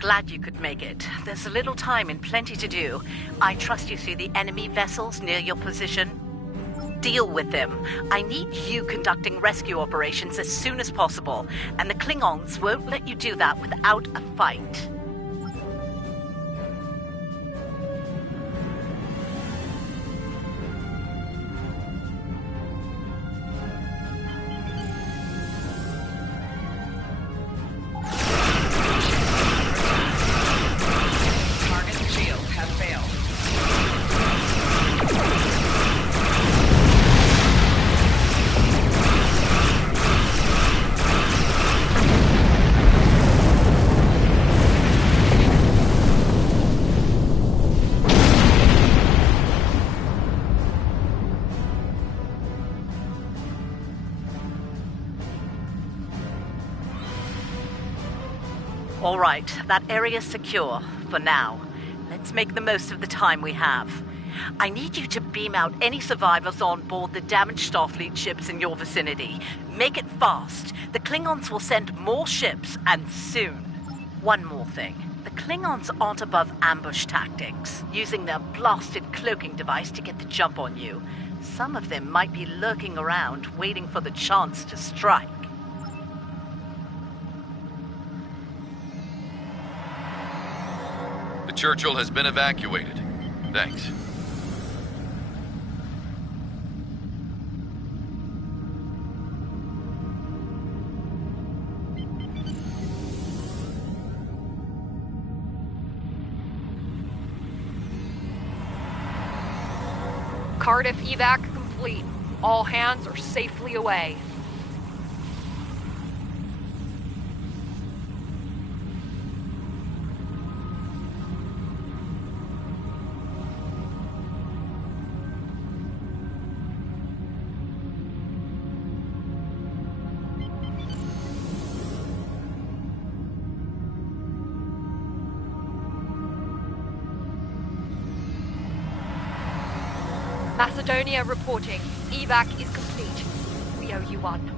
Glad you could make it. There's a little time and plenty to do. I trust you see the enemy vessels near your position. Deal with them. I need you conducting rescue operations as soon as possible, and the Klingons won't let you do that without a fight. All right, that area's secure, for now. Let's make the most of the time we have. I need you to beam out any survivors on board the damaged Starfleet ships in your vicinity. Make it fast. The Klingons will send more ships, and soon. One more thing. The Klingons aren't above ambush tactics, using their blasted cloaking device to get the jump on you. Some of them might be lurking around, waiting for the chance to strike. The Churchill has been evacuated. Thanks. Cardiff evac complete. All hands are safely away. Macedonia reporting. Evac is complete. We owe you one.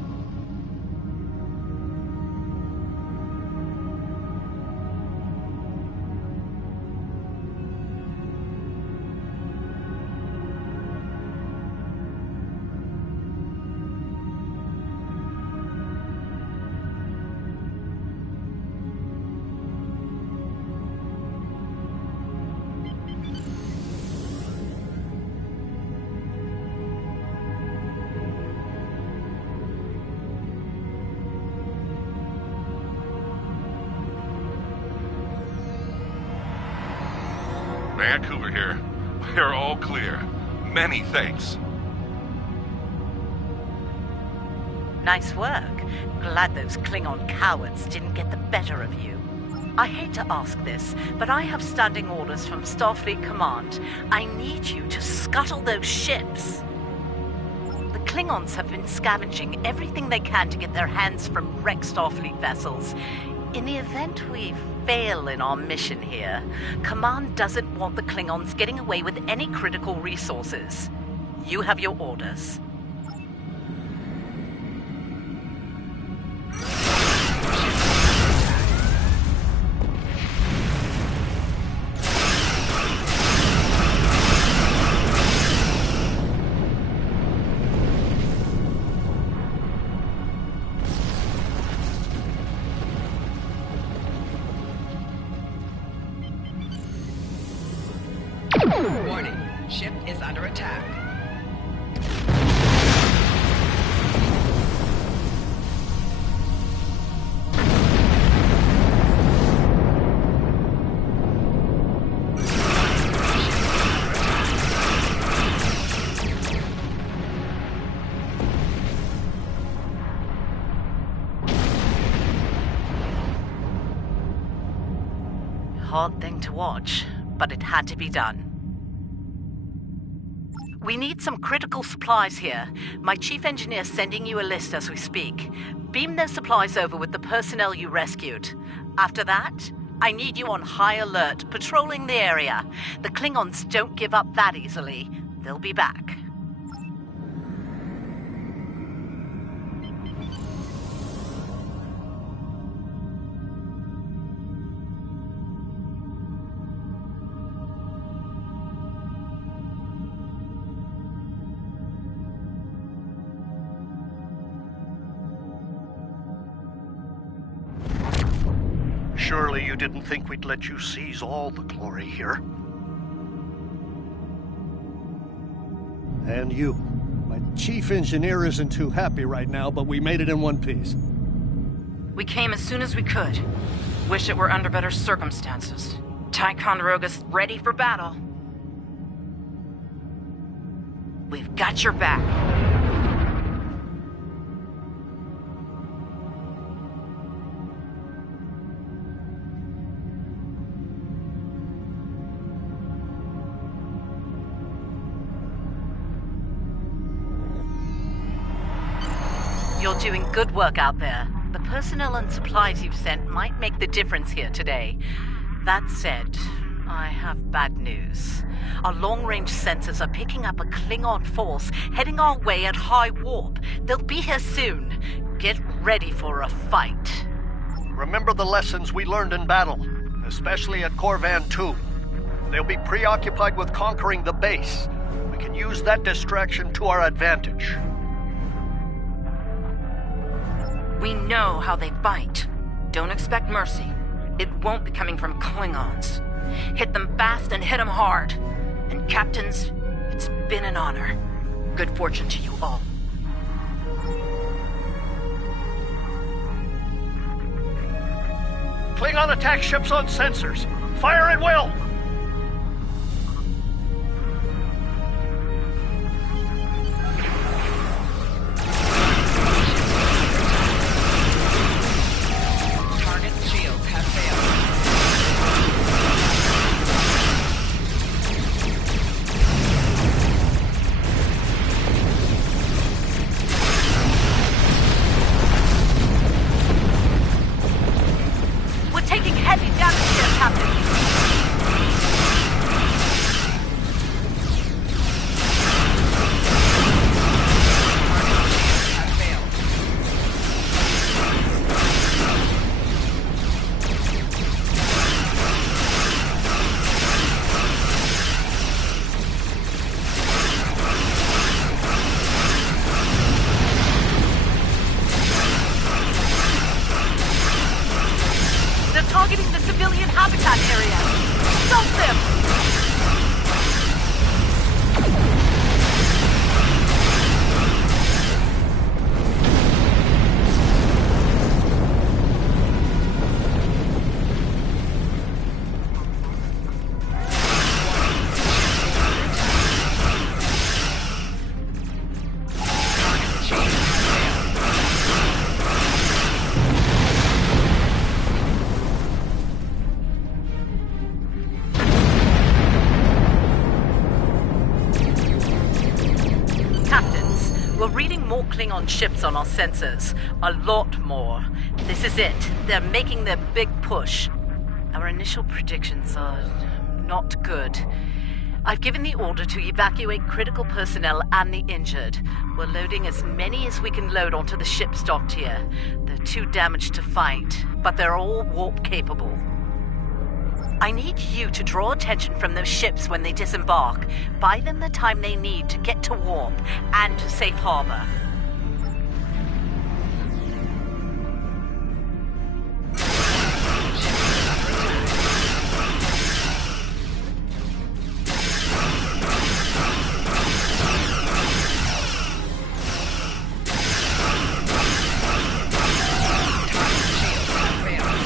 Vancouver here. We're all clear. Many thanks. Nice work. Glad those Klingon cowards didn't get the better of you. I hate to ask this, but I have standing orders from Starfleet Command. I need you to scuttle those ships. The Klingons have been scavenging everything they can to get their hands from wrecked Starfleet vessels. In the event we fail in our mission here, Command doesn't want the Klingons getting away with any critical resources. You have your orders. Warning, ship is under attack. Hard thing to watch, but it had to be done. We need some critical supplies here. My chief engineer's sending you a list as we speak. Beam those supplies over with the personnel you rescued. After that, I need you on high alert, patrolling the area. The Klingons don't give up that easily. They'll be back. Surely you didn't think we'd let you seize all the glory here. And you. My chief engineer isn't too happy right now, but we made it in one piece. We came as soon as we could. Wish it were under better circumstances. Ticonderoga's ready for battle. We've got your back. You're doing good work out there. The personnel and supplies you've sent might make the difference here today. That said, I have bad news. Our long-range sensors are picking up a Klingon force heading our way at high warp. They'll be here soon. Get ready for a fight. Remember the lessons we learned in battle, especially at Corvan 2. They'll be preoccupied with conquering the base. We can use that distraction to our advantage. We know how they fight. Don't expect mercy. It won't be coming from Klingons. Hit them fast and hit them hard. And captains, it's been an honor. Good fortune to you all. Klingon attack ships on sensors. Fire at will! Target's shields have failed. We're taking heavy damage here, Captain. Have failed. They're targeting the civilian habitat area. Stop them! Target's shields have failed. Captains, we're reading more Klingon ships on our sensors. A lot more. This is it. They're making their big push. Our initial predictions are not good. I've given the order to evacuate critical personnel and the injured. We're loading as many as we can load onto the ship docked here. They're too damaged to fight, but they're all warp capable. I need you to draw attention from those ships when they disembark. Buy them the time they need to get to warp and to safe harbor. Target's shields have failed.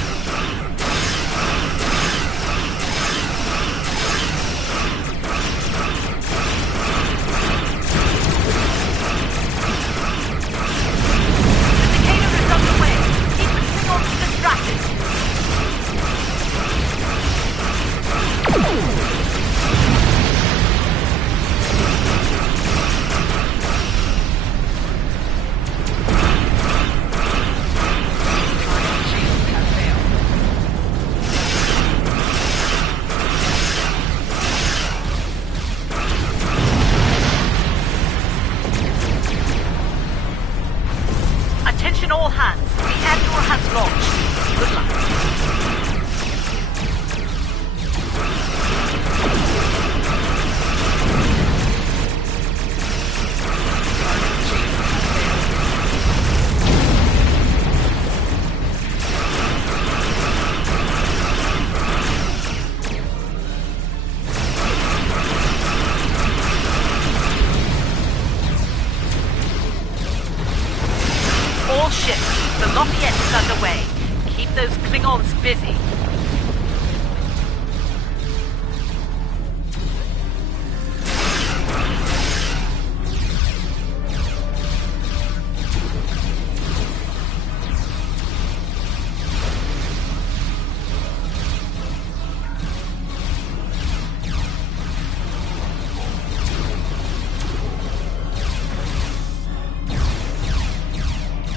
Klingons busy.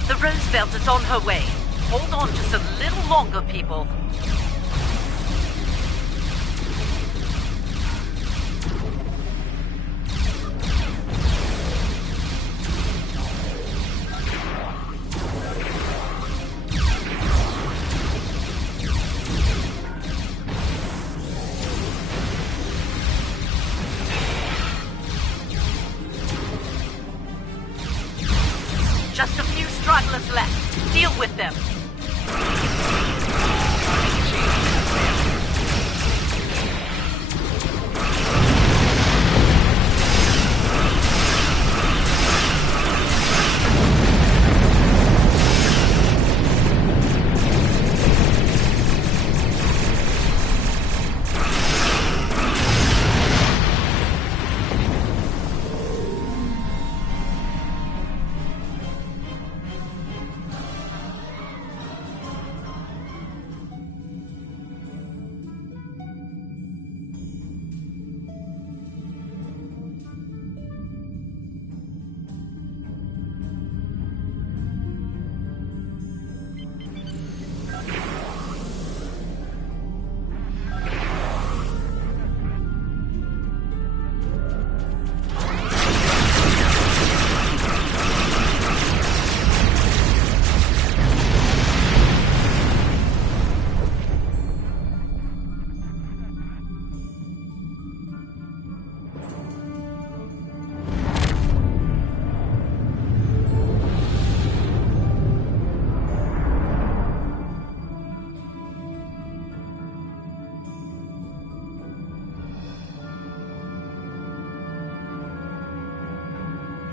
The Roosevelt is on her way. Hold on just a little longer, people. Just a few stragglers left. Deal with them.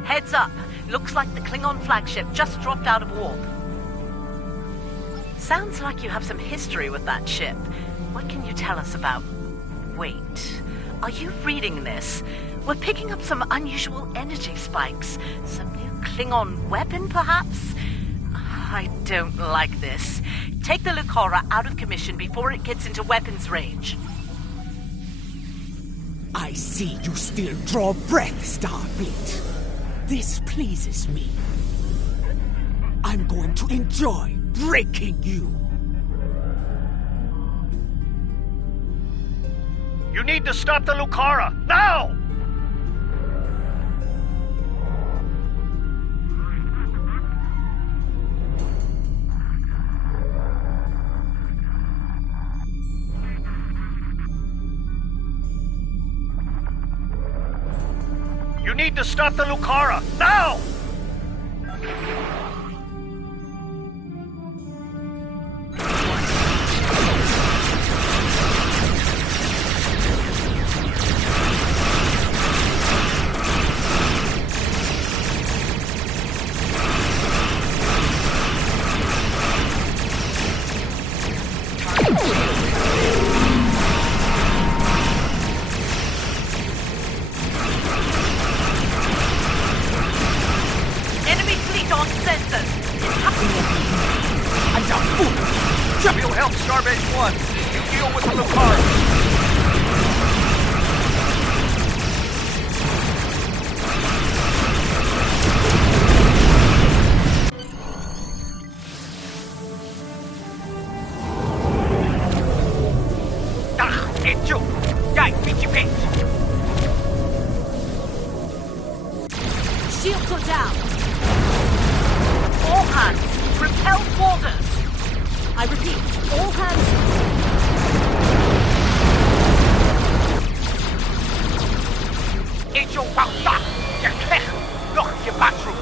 Heads up. Looks like the Klingon flagship just dropped out of warp. Sounds like you have some history with that ship. What can you tell us about... Wait. Are you reading this? We're picking up some unusual energy spikes. Some new Klingon weapon, perhaps? I don't like this. Take the Lucora out of commission before it gets into weapons range. I see you still draw breath, Starfleet. This pleases me. I'm going to enjoy breaking you. You need to stop the Lucara, now! You need to stop the Lucara, now! We'll help Starbase 1. You deal with the Lucara. Hecho! Dai, principete! Shields are down. All hands, repel warders. I repeat, all hands... Hecho pausa! Je krijgt nog je bathroom!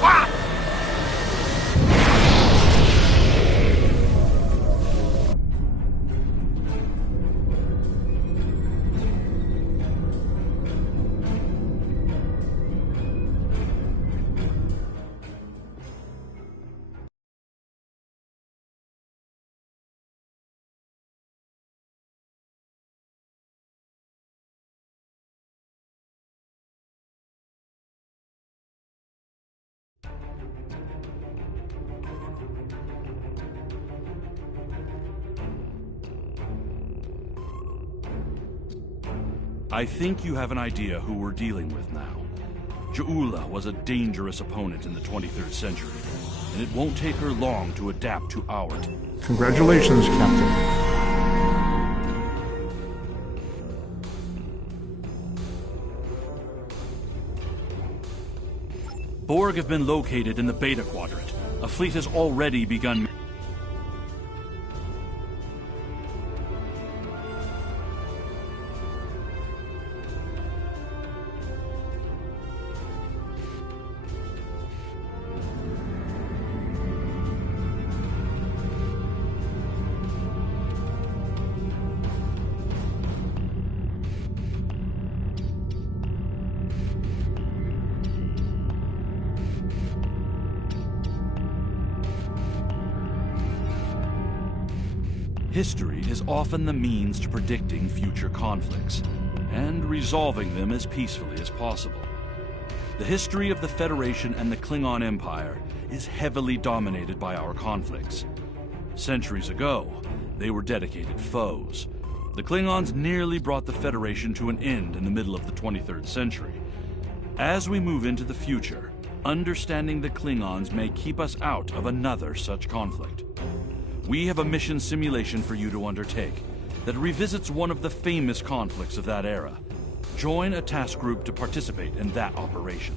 Wat? I think you have an idea who we're dealing with now. Ja'ula was a dangerous opponent in the 23rd century, and it won't take her long to adapt to our Congratulations, Captain. Borg have been located in the Beta Quadrant. A fleet has already begun. History is often the means to predicting future conflicts, and resolving them as peacefully as possible. The history of the Federation and the Klingon Empire is heavily dominated by our conflicts. Centuries ago, they were dedicated foes. The Klingons nearly brought the Federation to an end in the middle of the 23rd century. As we move into the future, understanding the Klingons may keep us out of another such conflict. We have a mission simulation for you to undertake that revisits one of the famous conflicts of that era. Join a task group to participate in that operation.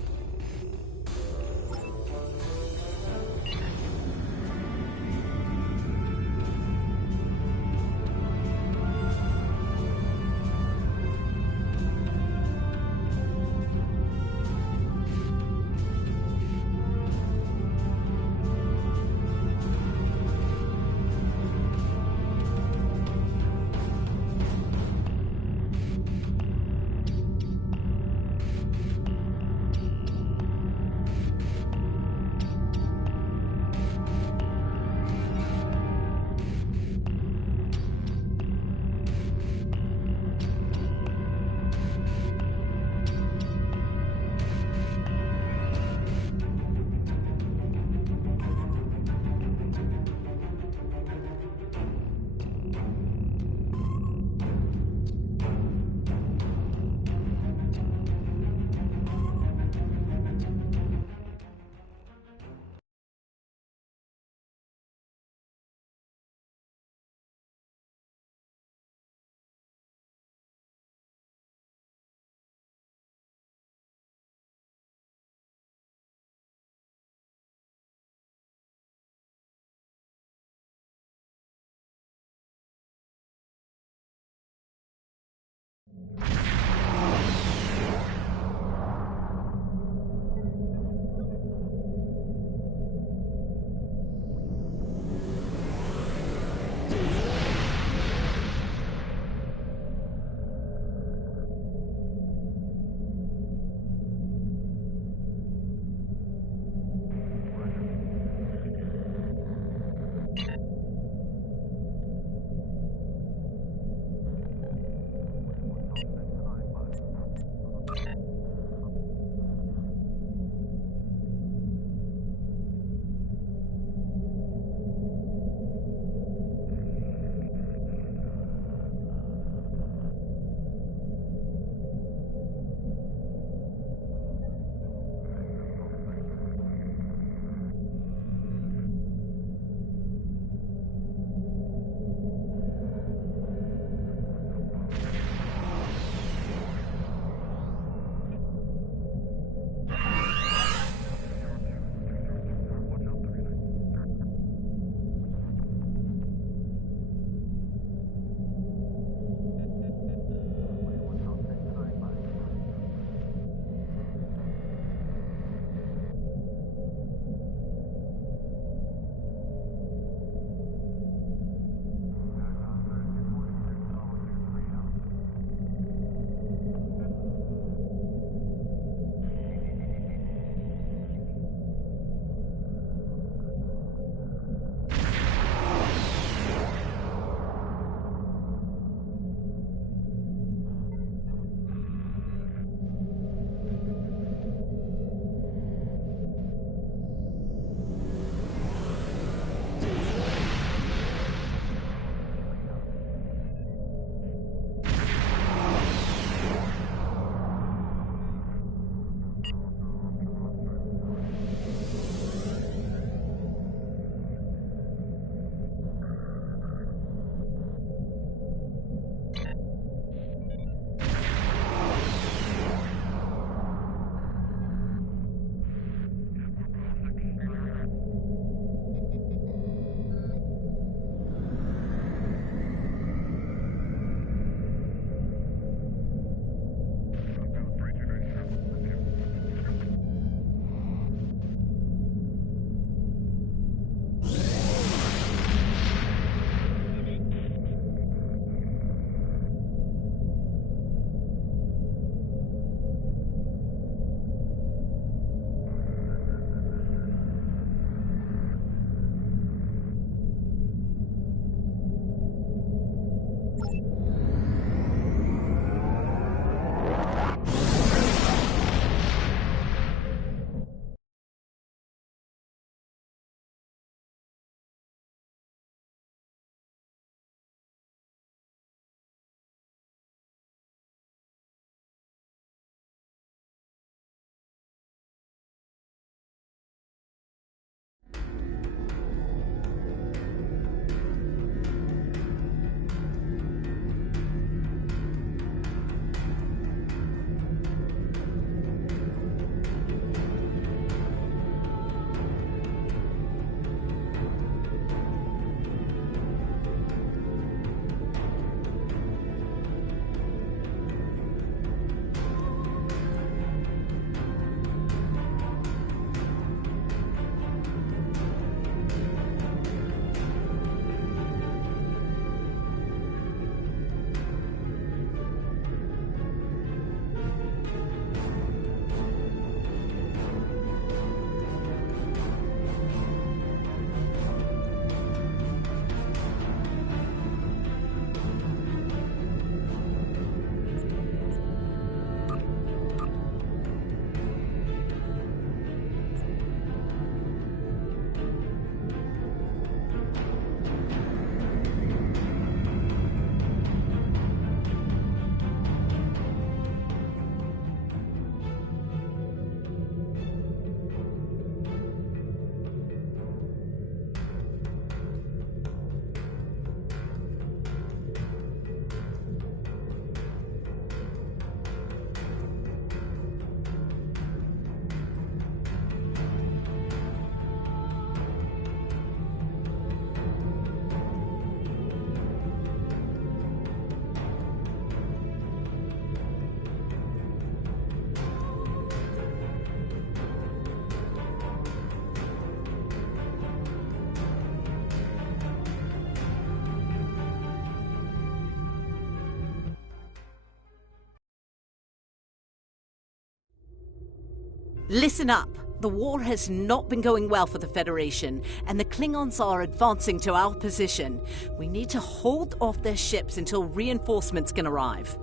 Listen up. The war has not been going well for the Federation, and the Klingons are advancing to our position. We need to hold off their ships until reinforcements can arrive.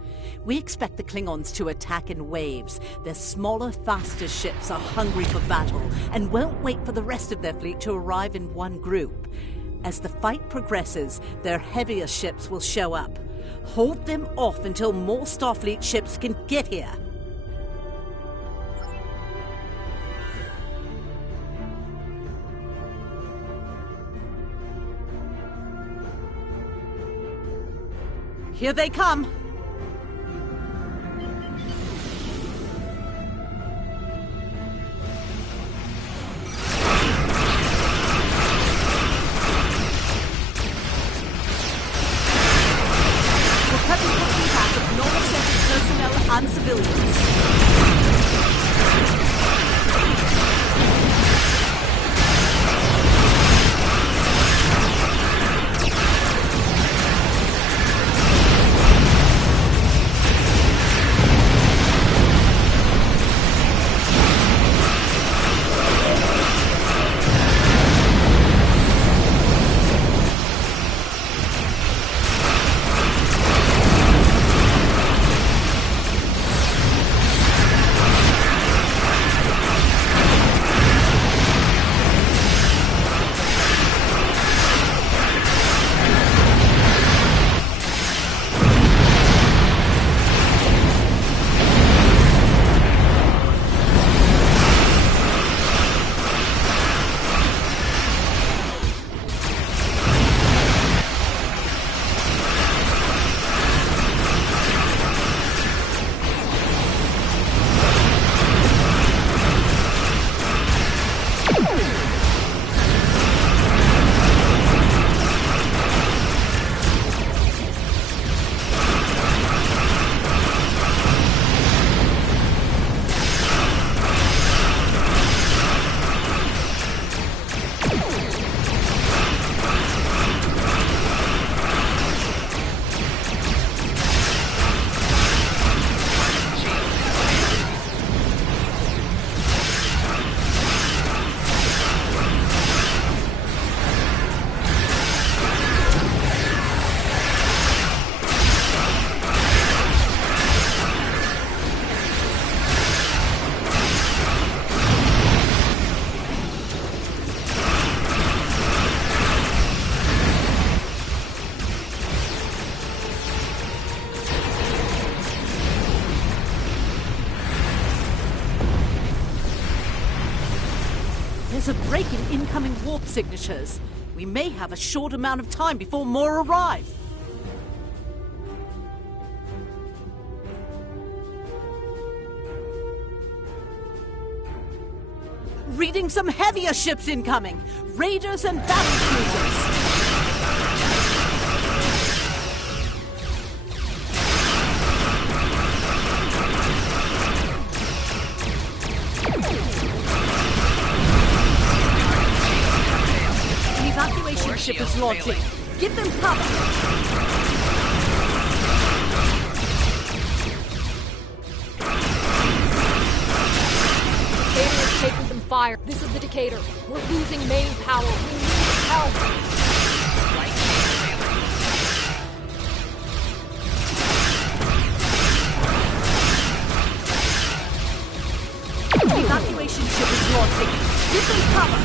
We expect the Klingons to attack in waves. Their smaller, faster ships are hungry for battle and won't wait for the rest of their fleet to arrive in one group. As the fight progresses, their heavier ships will show up. Hold them off until more Starfleet ships can get here. Here they come! We're prepping for impact of normal-centered personnel and civilians. There's a break in incoming warp signatures. We may have a short amount of time before more arrive. Reading some heavier ships incoming! Raiders and battle cruisers! An evacuation ship is launching. Give them cover! Decatur is taking some fire. This is the Decatur. We're losing main power. We need help. Right shield failing. The evacuation ship is launching. Give them cover!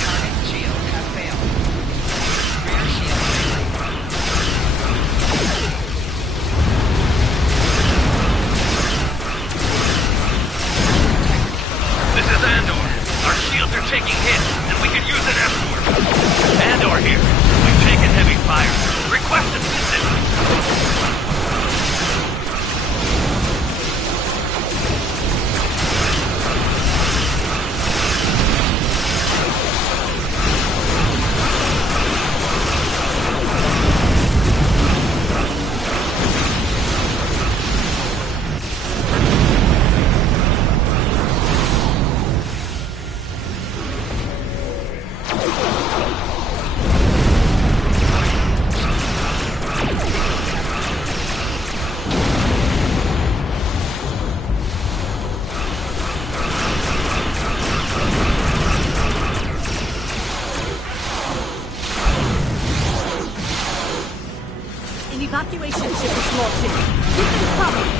Target shield has failed. Rear shield failing. This is Andor. Our shields are taking hits, and we can use an escort. Andor here. We've taken heavy fire. Request assistance. Evacuation ship is launching. Keep them covered.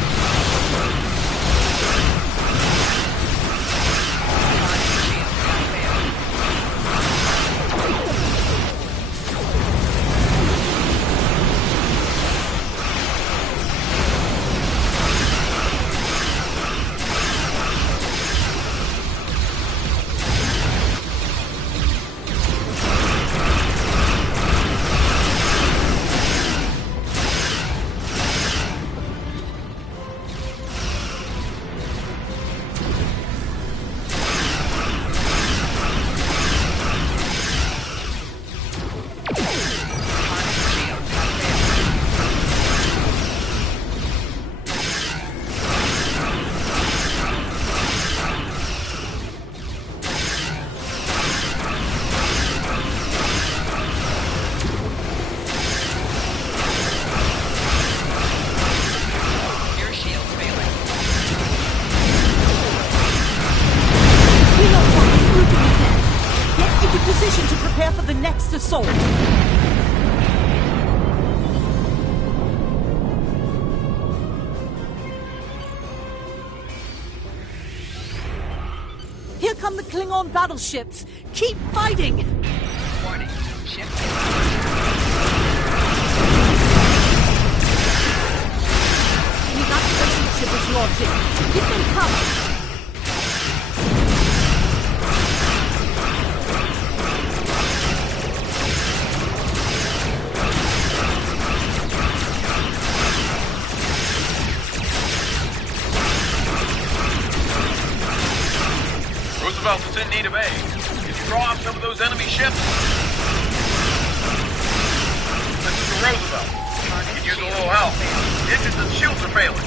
Assault! Here come the Klingon battleships! Keep fighting! Warning. Ship. The evacuation ship is launching. Keep them covered! Roosevelt is in need of aid. Can you draw off some of those enemy ships? This is the Roosevelt. You can use a little help. The engines and shields are failing.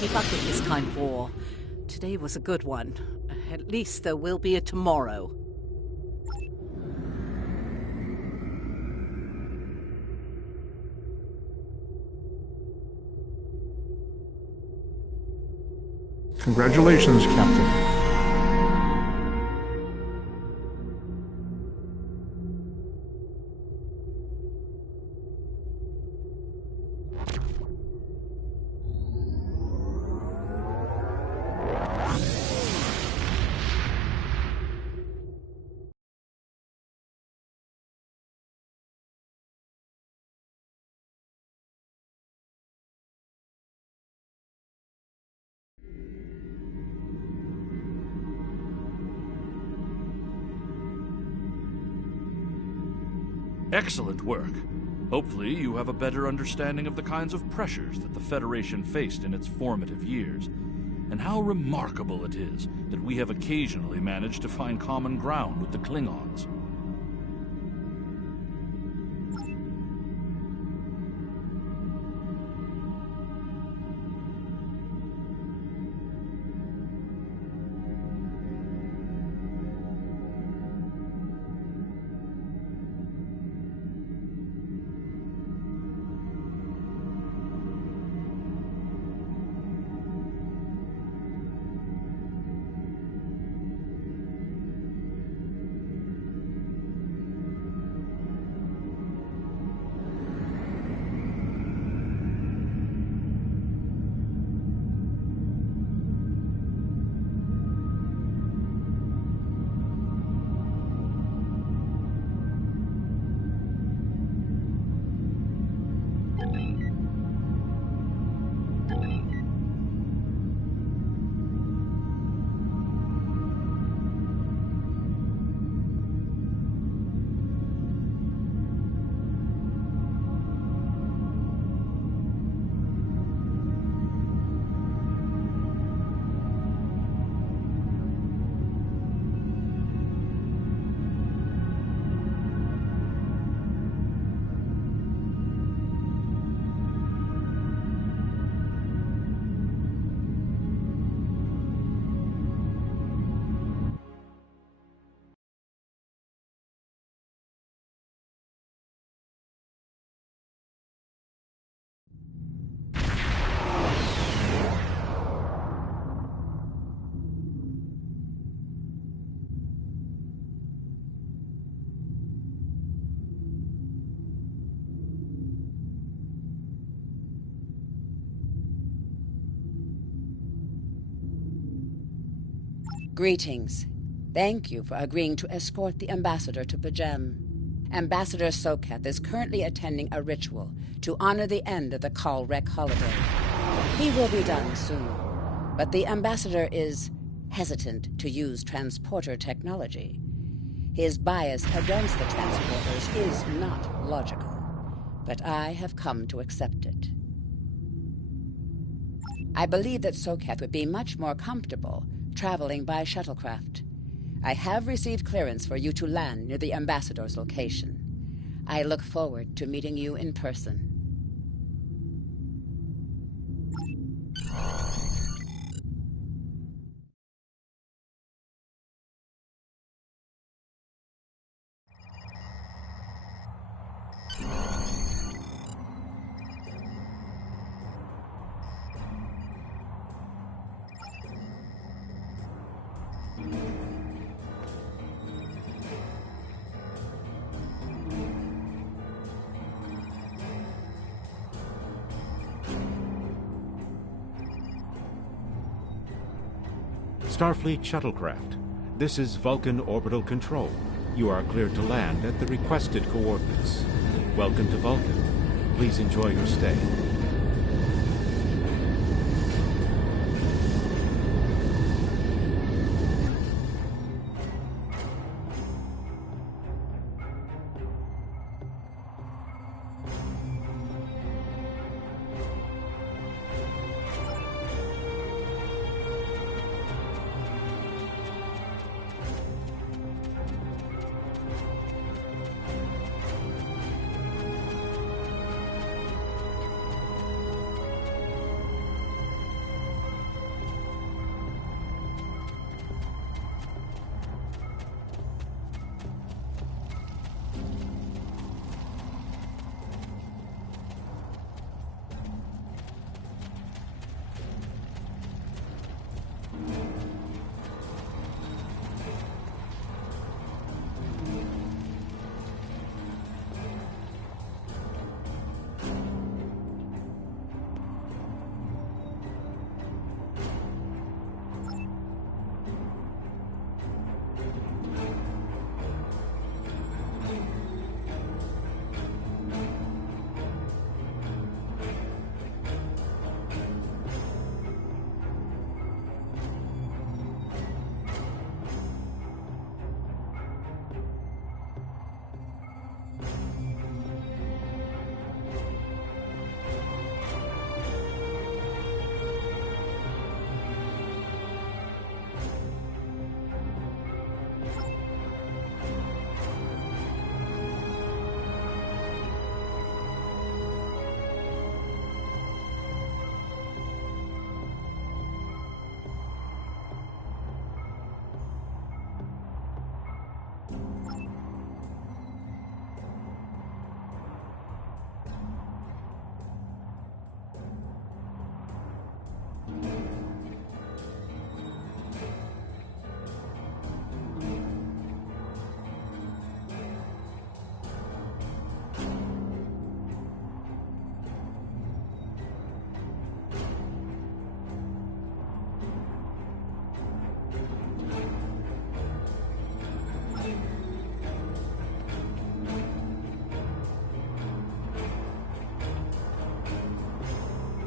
Keep up with this kind of war. Today was a good one. At least there will be a tomorrow. Congratulations, Captain. Excellent work. Hopefully you have a better understanding of the kinds of pressures that the Federation faced in its formative years, and how remarkable it is that we have occasionally managed to find common ground with the Klingons. Greetings. Thank you for agreeing to escort the ambassador to P'Jem. Ambassador Sokath is currently attending a ritual to honor the end of the Kalrek holiday. He will be done soon, but the ambassador is hesitant to use transporter technology. His bias against the transporters is not logical, but I have come to accept it. I believe that Sokath would be much more comfortable traveling by shuttlecraft. I have received clearance for you to land near the ambassador's location. I look forward to meeting you in person. Starfleet Shuttlecraft. This is Vulcan Orbital Control. You are cleared to land at the requested coordinates. Welcome to Vulcan. Please enjoy your stay.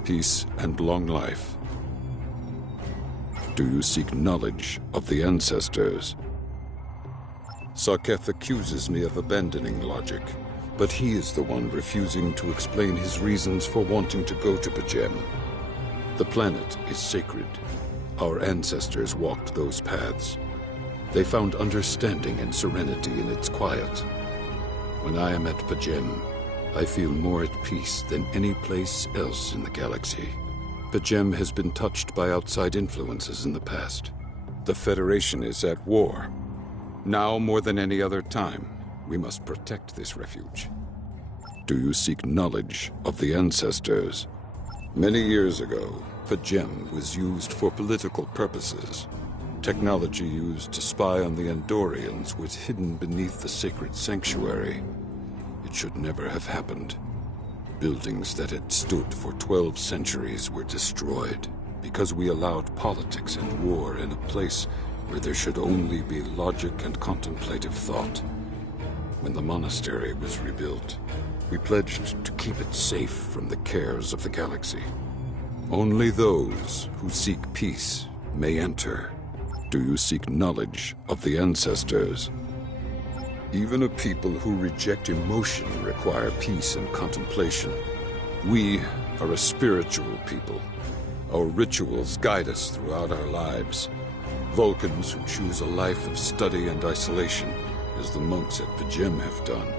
peace, and long life. Do you seek knowledge of the ancestors? Sarketh accuses me of abandoning logic, but he is the one refusing to explain his reasons for wanting to go to P'Jem. The planet is sacred. Our ancestors walked those paths. They found understanding and serenity in its quiet. When I am at P'Jem, I feel more at peace than any place else in the galaxy. P'Jem has been touched by outside influences in the past. The Federation is at war. Now more than any other time, we must protect this refuge. Do you seek knowledge of the ancestors? Many years ago, P'Jem was used for political purposes. Technology used to spy on the Andorians was hidden beneath the sacred sanctuary. It should never have happened. Buildings that had stood for 12 centuries were destroyed because we allowed politics and war in a place where there should only be logic and contemplative thought. When the monastery was rebuilt, we pledged to keep it safe from the cares of the galaxy. Only those who seek peace may enter. Do you seek knowledge of the ancestors? Even a people who reject emotion require peace and contemplation. We are a spiritual people. Our rituals guide us throughout our lives. Vulcans who choose a life of study and isolation, as the monks at P'Jem have done,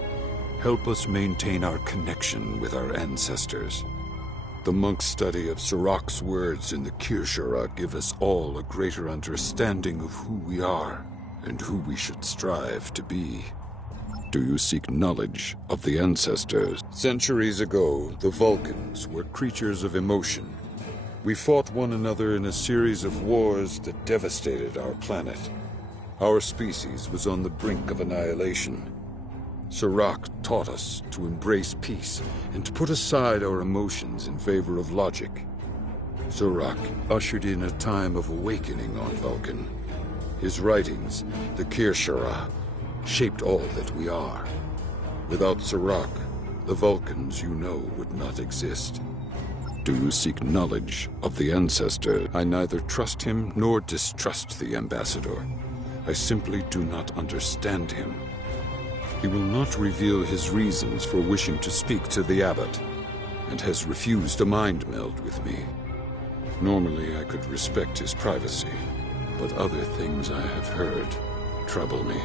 help us maintain our connection with our ancestors. The monk's study of Sirach's words in the Kir'Shara give us all a greater understanding of who we are and who we should strive to be. Do you seek knowledge of the ancestors? Centuries ago, the Vulcans were creatures of emotion. We fought one another in a series of wars that devastated our planet. Our species was on the brink of annihilation. Sirach taught us to embrace peace and to put aside our emotions in favor of logic. Sirach ushered in a time of awakening on Vulcan. His writings, the Kir'Shara, shaped all that we are. Without Sirach, the Vulcans you know would not exist. Do you seek knowledge of the ancestor? I neither trust him nor distrust the ambassador. I simply do not understand him. He will not reveal his reasons for wishing to speak to the abbot, and has refused a mind meld with me. Normally I could respect his privacy, but other things I have heard trouble me.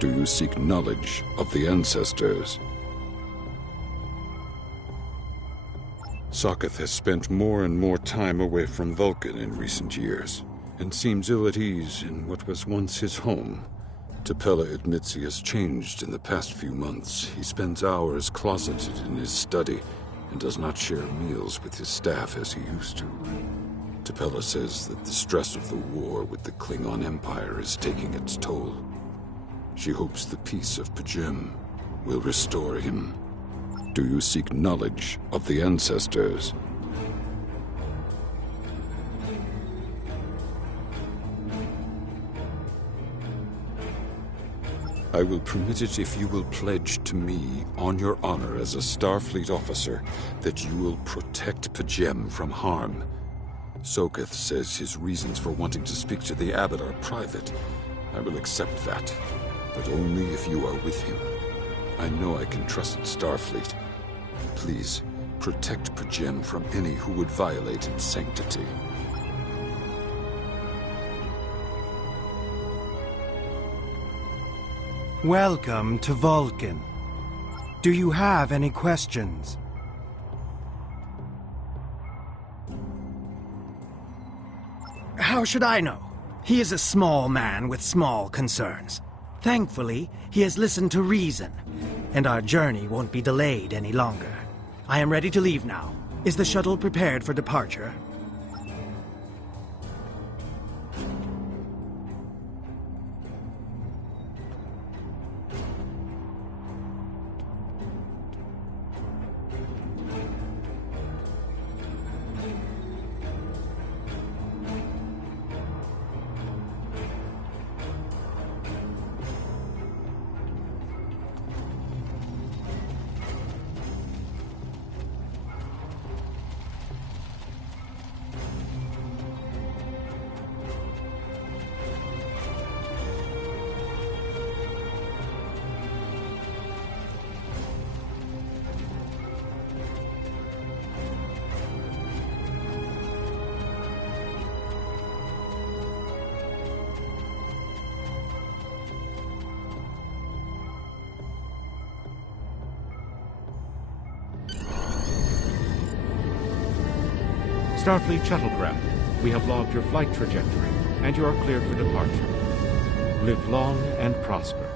Do you seek knowledge of the ancestors? Sarketh has spent more and more time away from Vulcan in recent years, and seems ill at ease in what was once his home. T'Pela admits he has changed in the past few months. He spends hours closeted in his study, and does not share meals with his staff as he used to. T'Pela says that the stress of the war with the Klingon Empire is taking its toll. She hopes the peace of P'Jem will restore him. Do you seek knowledge of the ancestors? I will permit it if you will pledge to me, on your honor as a Starfleet officer, that you will protect P'Jem from harm. Soketh says his reasons for wanting to speak to the abbot are private. I will accept that, but only if you are with him. I know I can trust Starfleet. Please, protect P'Jem from any who would violate its sanctity. Welcome to Vulcan. Do you have any questions? How should I know? He is a small man with small concerns. Thankfully, he has listened to reason, and our journey won't be delayed any longer. I am ready to leave now. Is the shuttle prepared for departure? Starfleet shuttlecraft, we have logged your flight trajectory, and you are cleared for departure. Live long and prosper.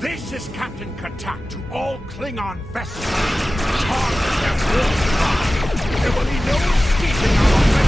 This is Captain Katak to all Klingon vessels. Charge their war cry. There will be no escaping our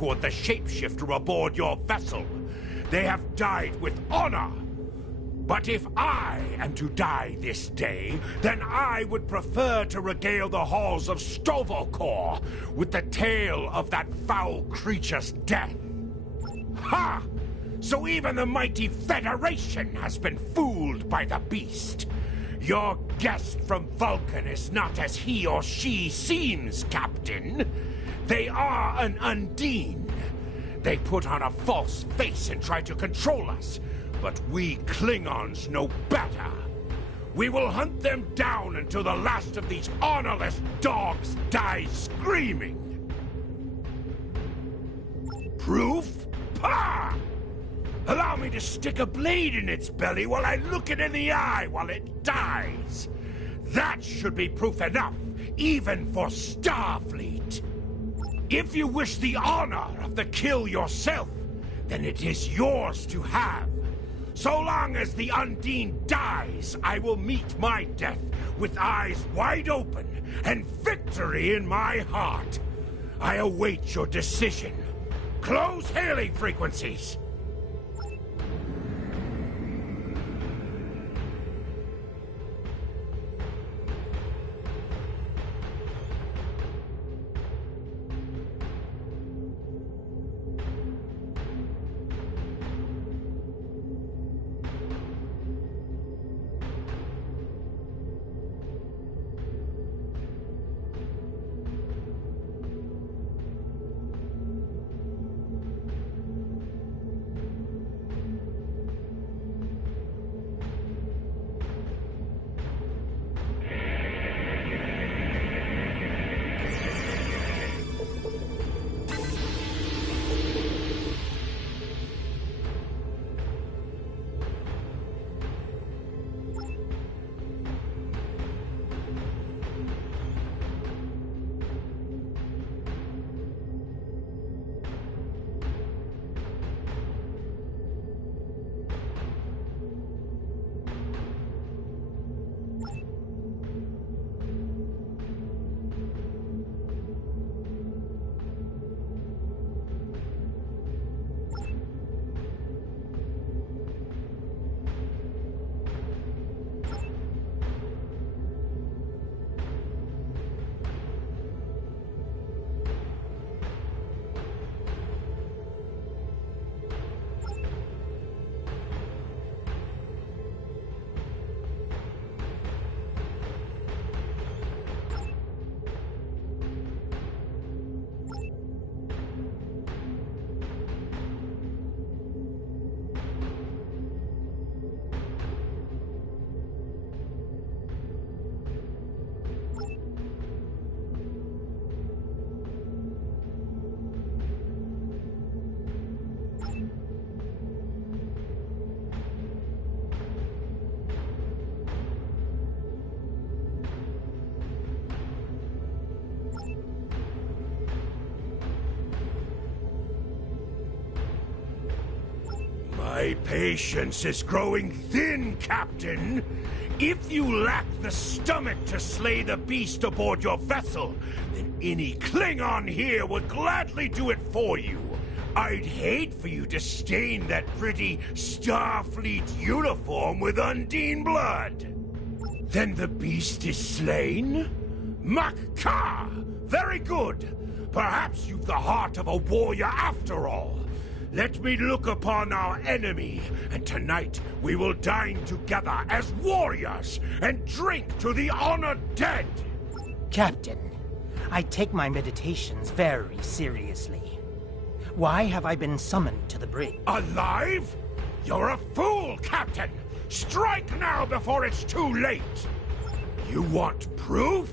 toward the shapeshifter aboard your vessel. They have died with honor. But if I am to die this day, then I would prefer to regale the halls of Sto-vo-kor with the tale of that foul creature's death. Ha! So even the mighty Federation has been fooled by the beast. Your guest from Vulcan is not as he or she seems, Captain. They are an Undine. They put on a false face and try to control us, but we Klingons know better. We will hunt them down until the last of these honorless dogs dies screaming. Proof? Pah! Allow me to stick a blade in its belly while I look it in the eye while it dies. That should be proof enough, even for Starfleet. If you wish the honor of the kill yourself, then it is yours to have. So long as the Undine dies, I will meet my death with eyes wide open and victory in my heart. I await your decision. Close hailing frequencies. My patience is growing thin, Captain. If you lack the stomach to slay the beast aboard your vessel, then any Klingon here would gladly do it for you. I'd hate for you to stain that pretty Starfleet uniform with Undine blood. Then the beast is slain? Mak-Ka! Very good. Perhaps you've the heart of a warrior after all. Let me look upon our enemy, and tonight we will dine together as warriors and drink to the honored dead. Captain, I take my meditations very seriously. Why have I been summoned to the bridge? Alive? You're a fool, Captain! Strike now before it's too late! You want proof?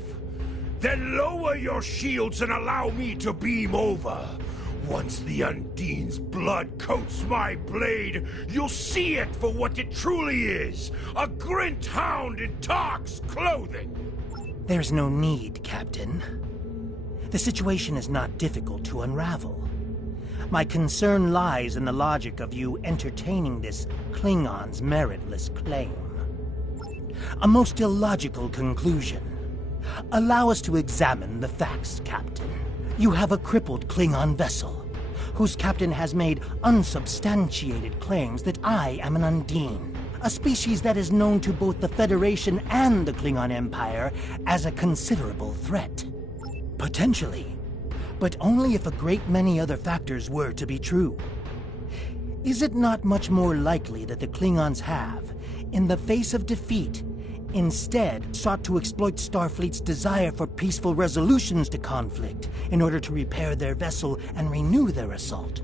Then lower your shields and allow me to beam over. Once the Undine's blood coats my blade, you'll see it for what it truly is. A Grint hound in Tark's clothing. There's no need, Captain. The situation is not difficult to unravel. My concern lies in the logic of you entertaining this Klingon's meritless claim. A most illogical conclusion. Allow us to examine the facts, Captain. You have a crippled Klingon vessel, whose captain has made unsubstantiated claims that I am an Undine, a species that is known to both the Federation and the Klingon Empire as a considerable threat. Potentially, but only if a great many other factors were to be true. Is it not much more likely that the Klingons have, in the face of defeat, instead sought to exploit Starfleet's desire for peaceful resolutions to conflict in order to repair their vessel and renew their assault?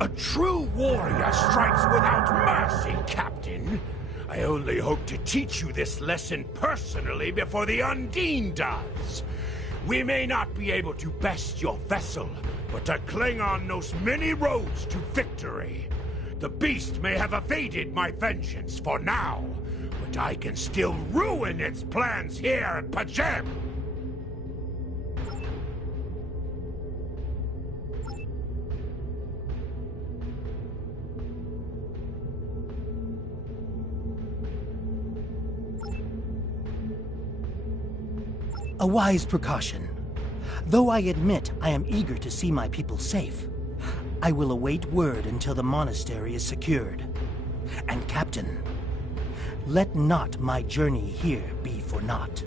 A true warrior strikes without mercy, Captain. I only hope to teach you this lesson personally before the Undine does. We may not be able to best your vessel, but the Klingon knows many roads to victory. The beast may have evaded my vengeance for now, but I can still ruin its plans here at Pajem! A wise precaution. Though I admit I am eager to see my people safe, I will await word until the monastery is secured. And Captain, let not my journey here be for naught.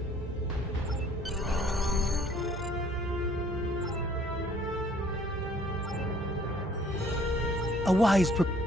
A wise precaution.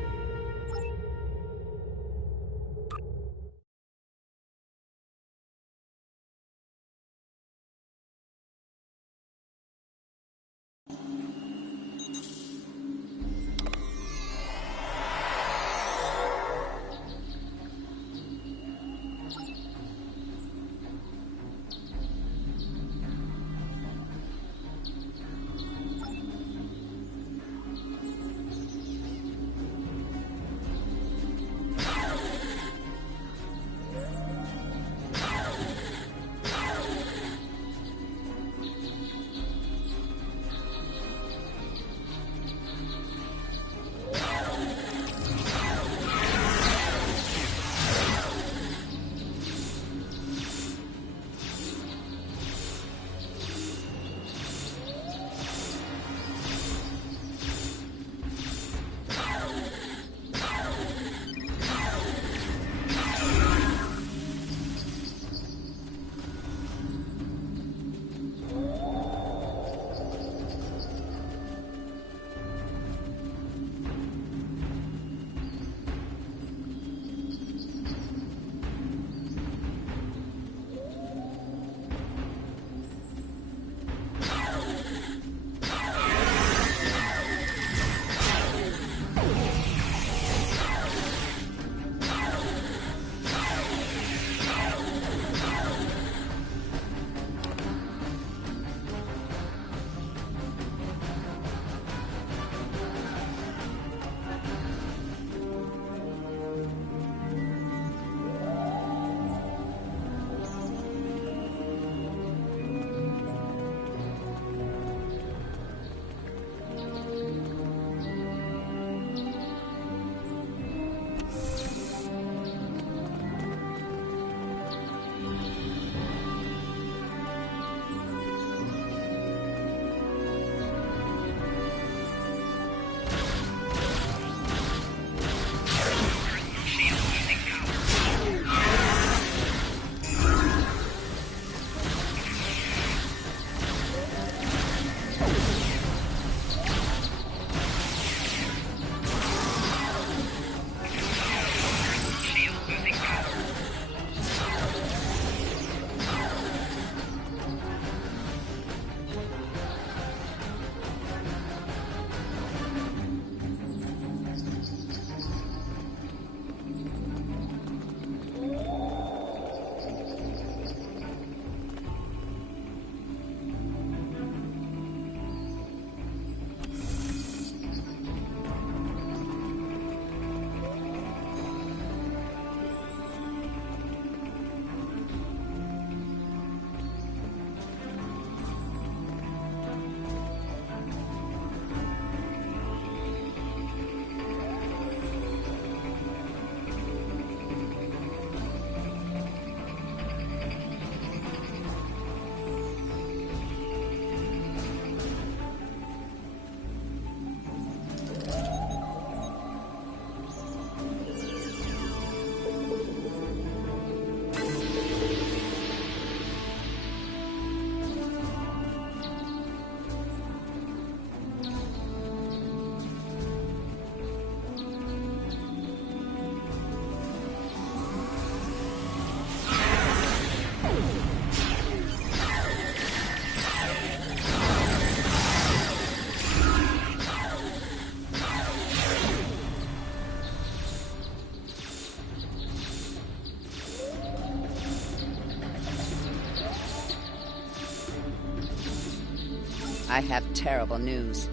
I have terrible news.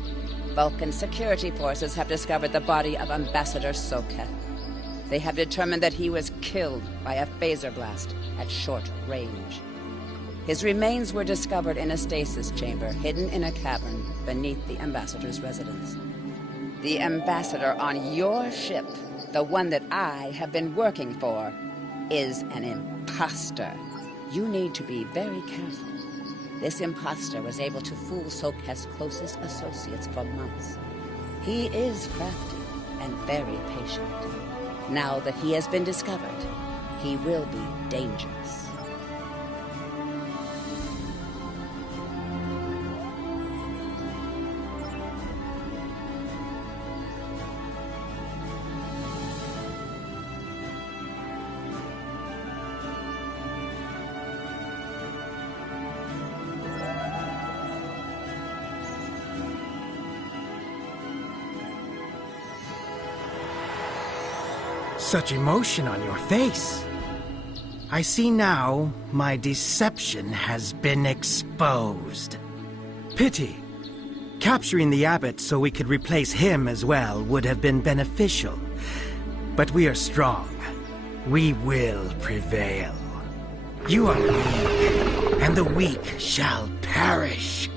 Vulcan security forces have discovered the body of Ambassador Soketh. They have determined that he was killed by a phaser blast at short range. His remains were discovered in a stasis chamber hidden in a cavern beneath the Ambassador's residence. The Ambassador on your ship, the one that I have been working for, is an imposter. You need to be very careful. This imposter was able to fool Soketh's closest associates for months. He is crafty and very patient. Now that he has been discovered, he will be dangerous. Such emotion on your face. I see now my deception has been exposed. Pity. Capturing the abbot so we could replace him as well would have been beneficial. But we are strong. We will prevail. You are weak, and the weak shall perish.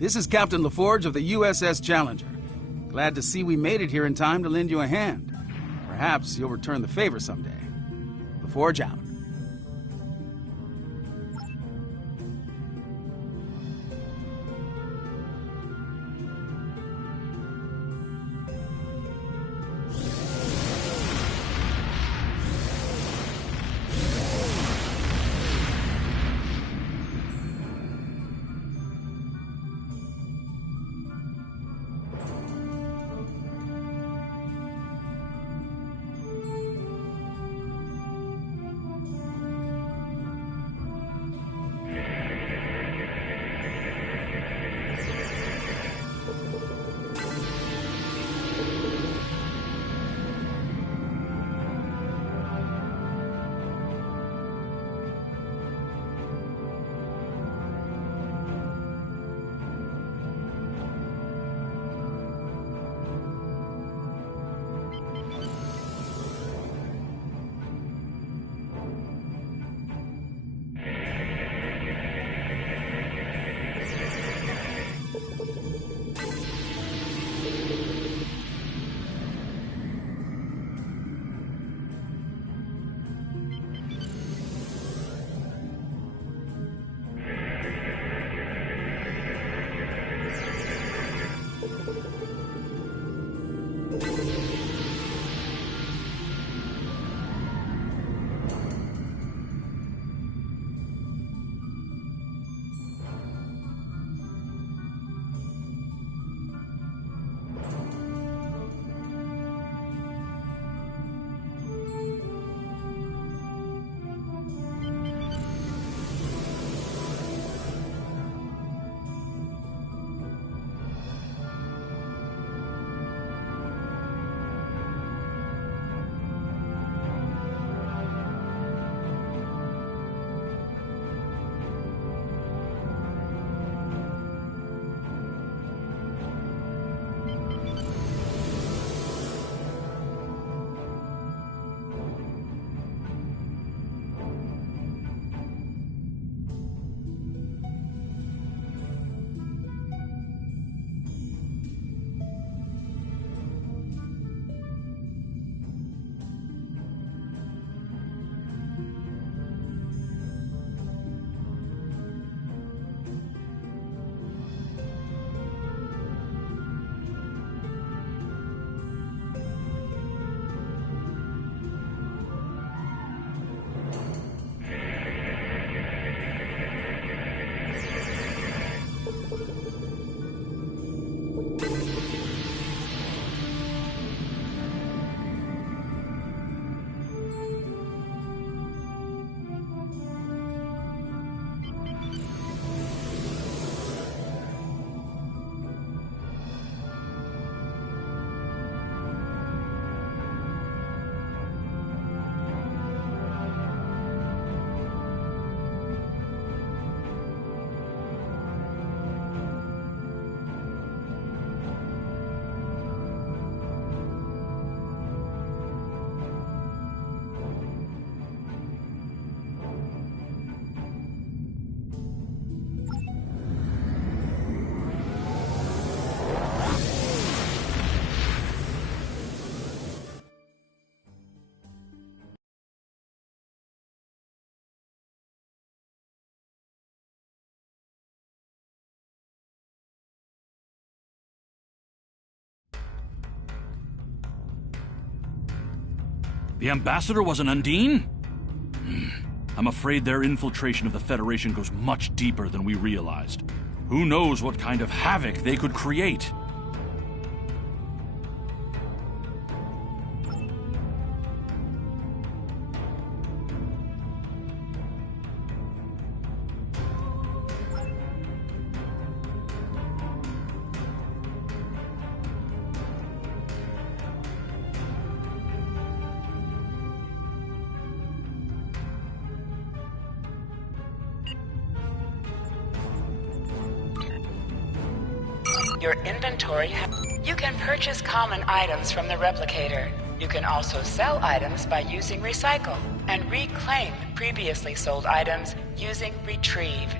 This is Captain LaForge of the USS Challenger. Glad to see we made it here in time to lend you a hand. Perhaps you'll return the favor someday. LaForge out. The Ambassador was an Undine? I'm afraid their infiltration of the Federation goes much deeper than we realized. Who knows what kind of havoc they could create? Your inventory. You can purchase common items from the replicator. You can also sell items by using Recycle, and reclaim previously sold items using Retrieve.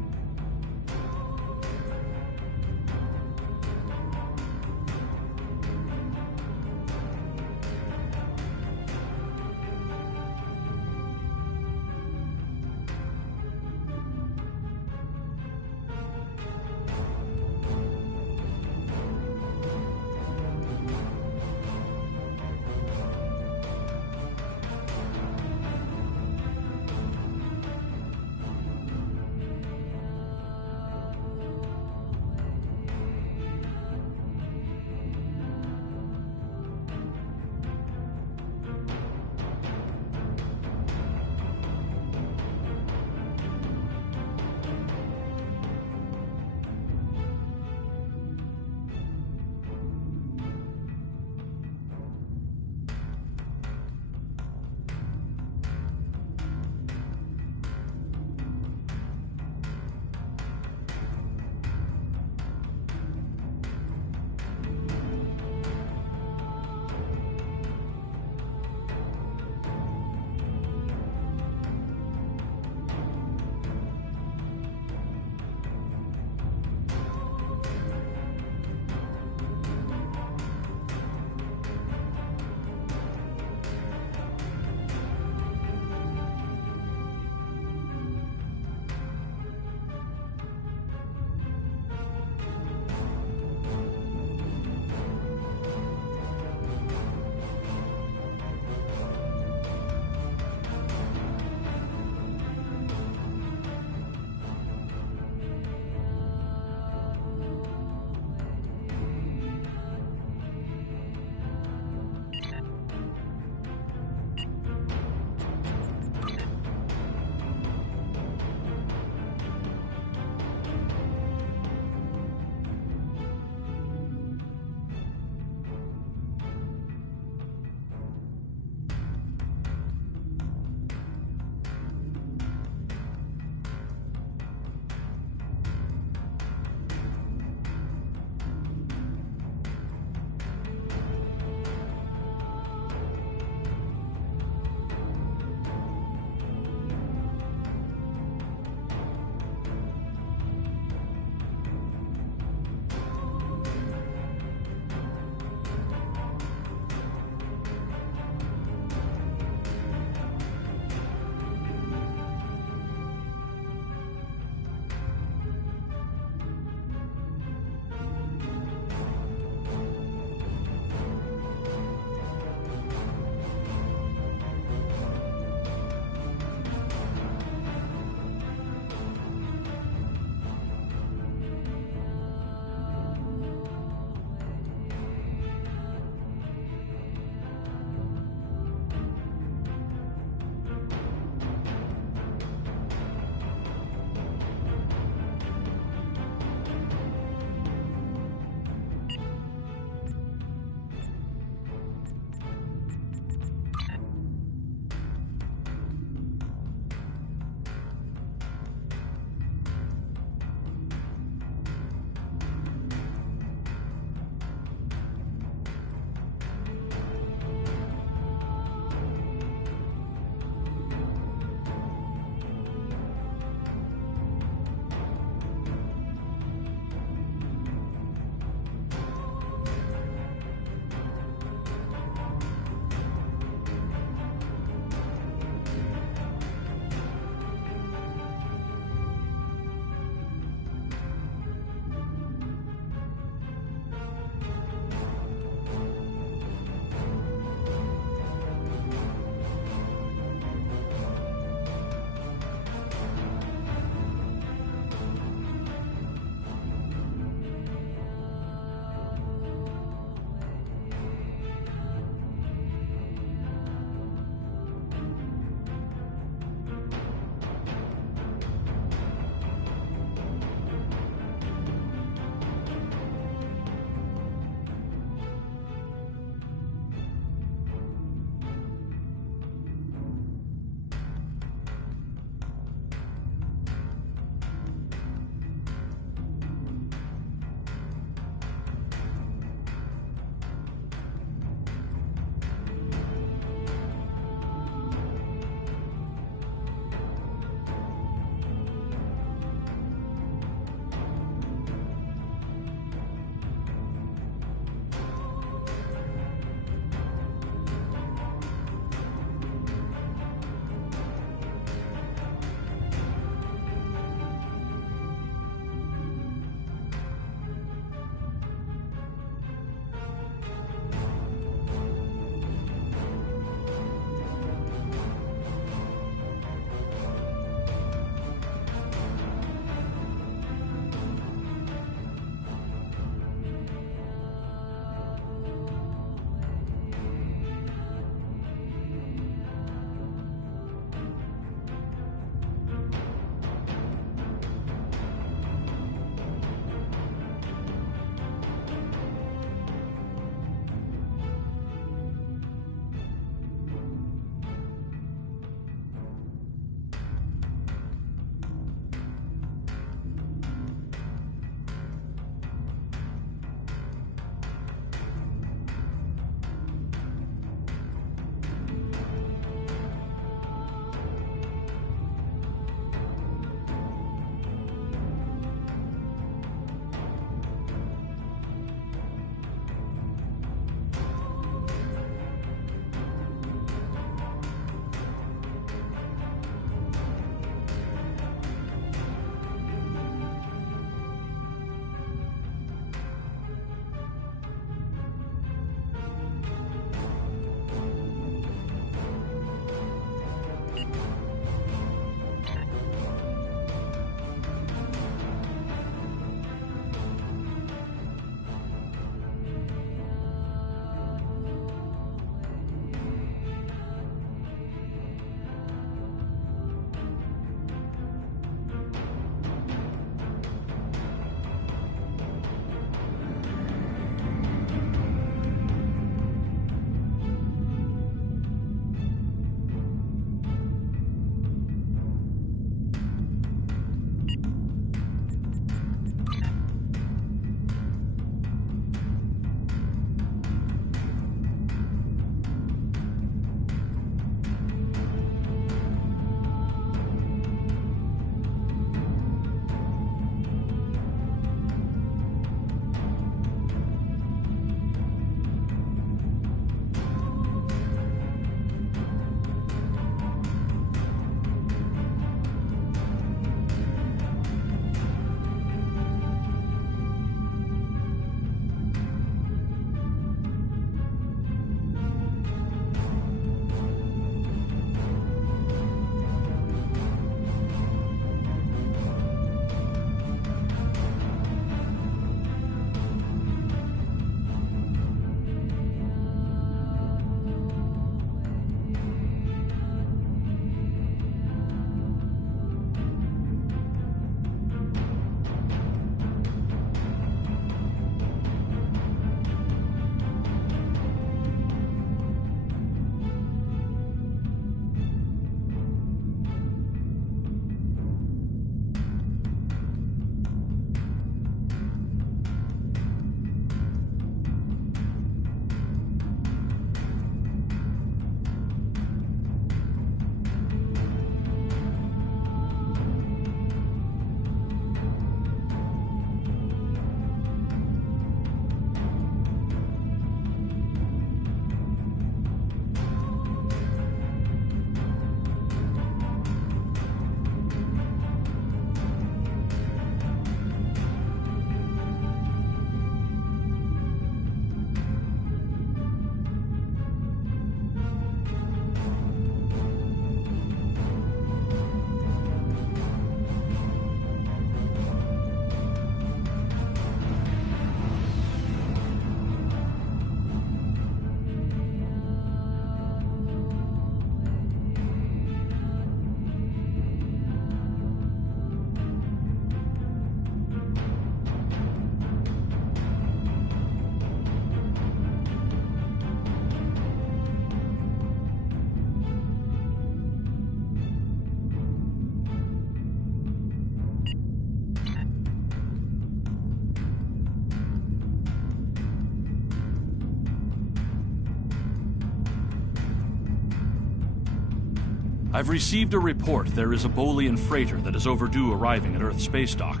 I've received a report there is a Bolian freighter that is overdue arriving at Earth Space Dock.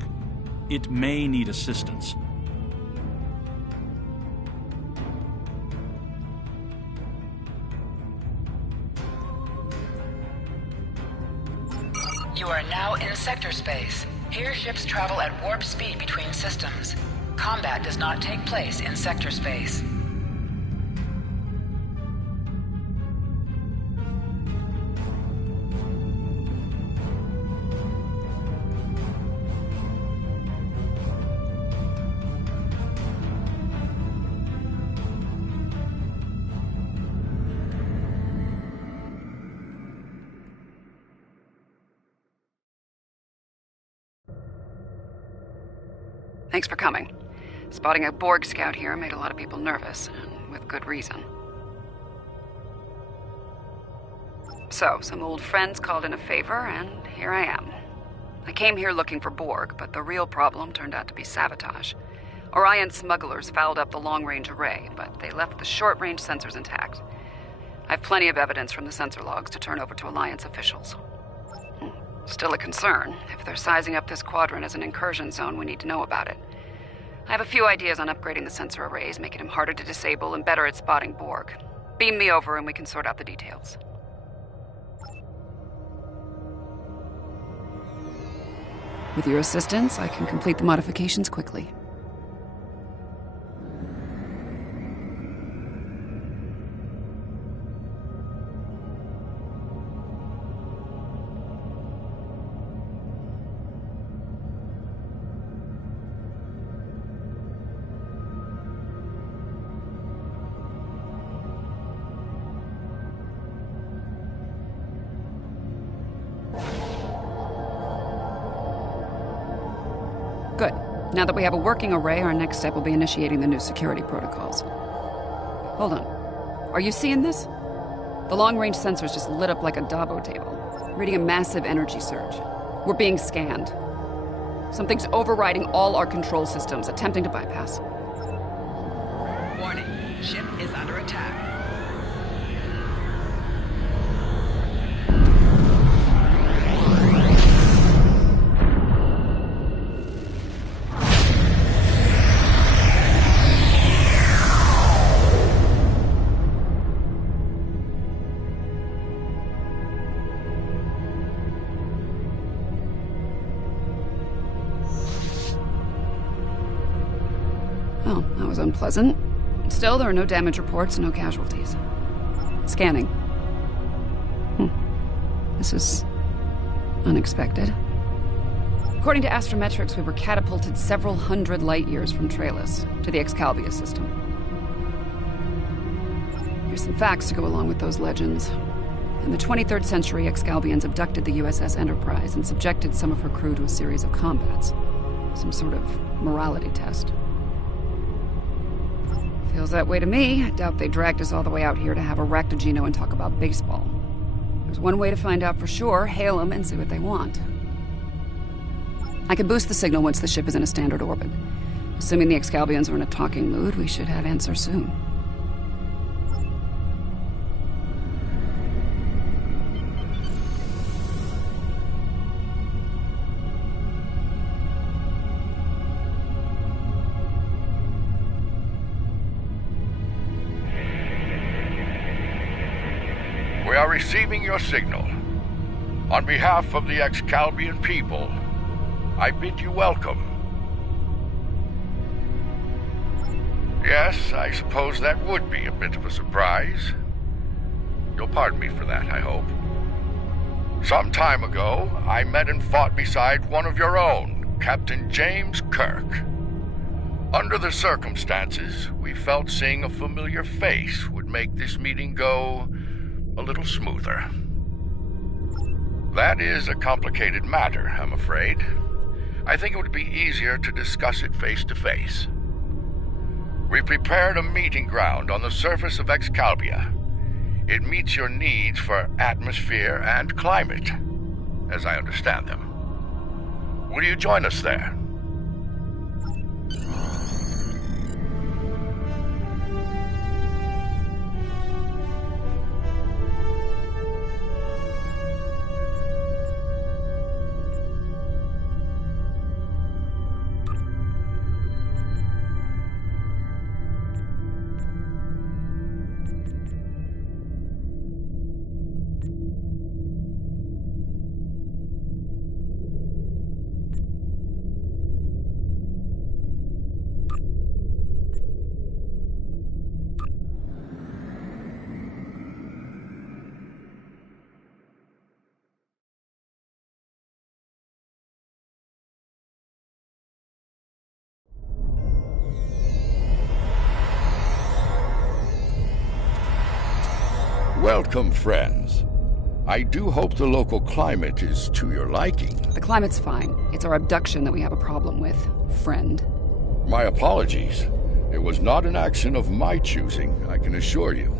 It may need assistance. You are now in sector space. Here ships travel at warp speed between systems. Combat does not take place in sector space. Thanks for coming. Spotting a Borg scout here made a lot of people nervous, and with good reason. So, some old friends called in a favor, and here I am. I came here looking for Borg, but the real problem turned out to be sabotage. Orion smugglers fouled up the long-range array, but they left the short-range sensors intact. I have plenty of evidence from the sensor logs to turn over to Alliance officials. Still a concern. If they're sizing up this quadrant as an incursion zone, we need to know about it. I have a few ideas on upgrading the sensor arrays, making them harder to disable and better at spotting Borg. Beam me over and we can sort out the details. With your assistance, I can complete the modifications quickly. Good. Now that we have a working array, our next step will be initiating the new security protocols. Hold on. Are you seeing this? The long-range sensors just lit up like a Dabo table, reading a massive energy surge. We're being scanned. Something's overriding all our control systems, attempting to bypass. Warning. Ship is under attack. Well, that was unpleasant. Still, there are no damage reports, no casualties. Scanning. This is unexpected. According to astrometrics, we were catapulted several hundred light years from Traelus to the Excalbia system. Here's some facts to go along with those legends. In the 23rd century, Excalbians abducted the USS Enterprise and subjected some of her crew to a series of combats. Some sort of morality test. Feels that way to me. I doubt they dragged us all the way out here to have a Raktajino and talk about baseball. There's one way to find out for sure. Hail them and see what they want. I can boost the signal once the ship is in a standard orbit. Assuming the Excalbians are in a talking mood, we should have answer soon. We are receiving your signal. On behalf of the Excalbian people, I bid you welcome. Yes, I suppose that would be a bit of a surprise. You'll pardon me for that, I hope. Some time ago, I met and fought beside one of your own, Captain James Kirk. Under the circumstances, we felt seeing a familiar face would make this meeting go a little smoother. That is a complicated matter, I'm afraid. I think it would be easier to discuss it face to face. We prepared a meeting ground on the surface of Excalbia. It meets your needs for atmosphere and climate, as I understand them. Will you join us there? Welcome, friends. I do hope the local climate is to your liking. The climate's fine. It's our abduction that we have a problem with, friend. My apologies. It was not an action of my choosing, I can assure you.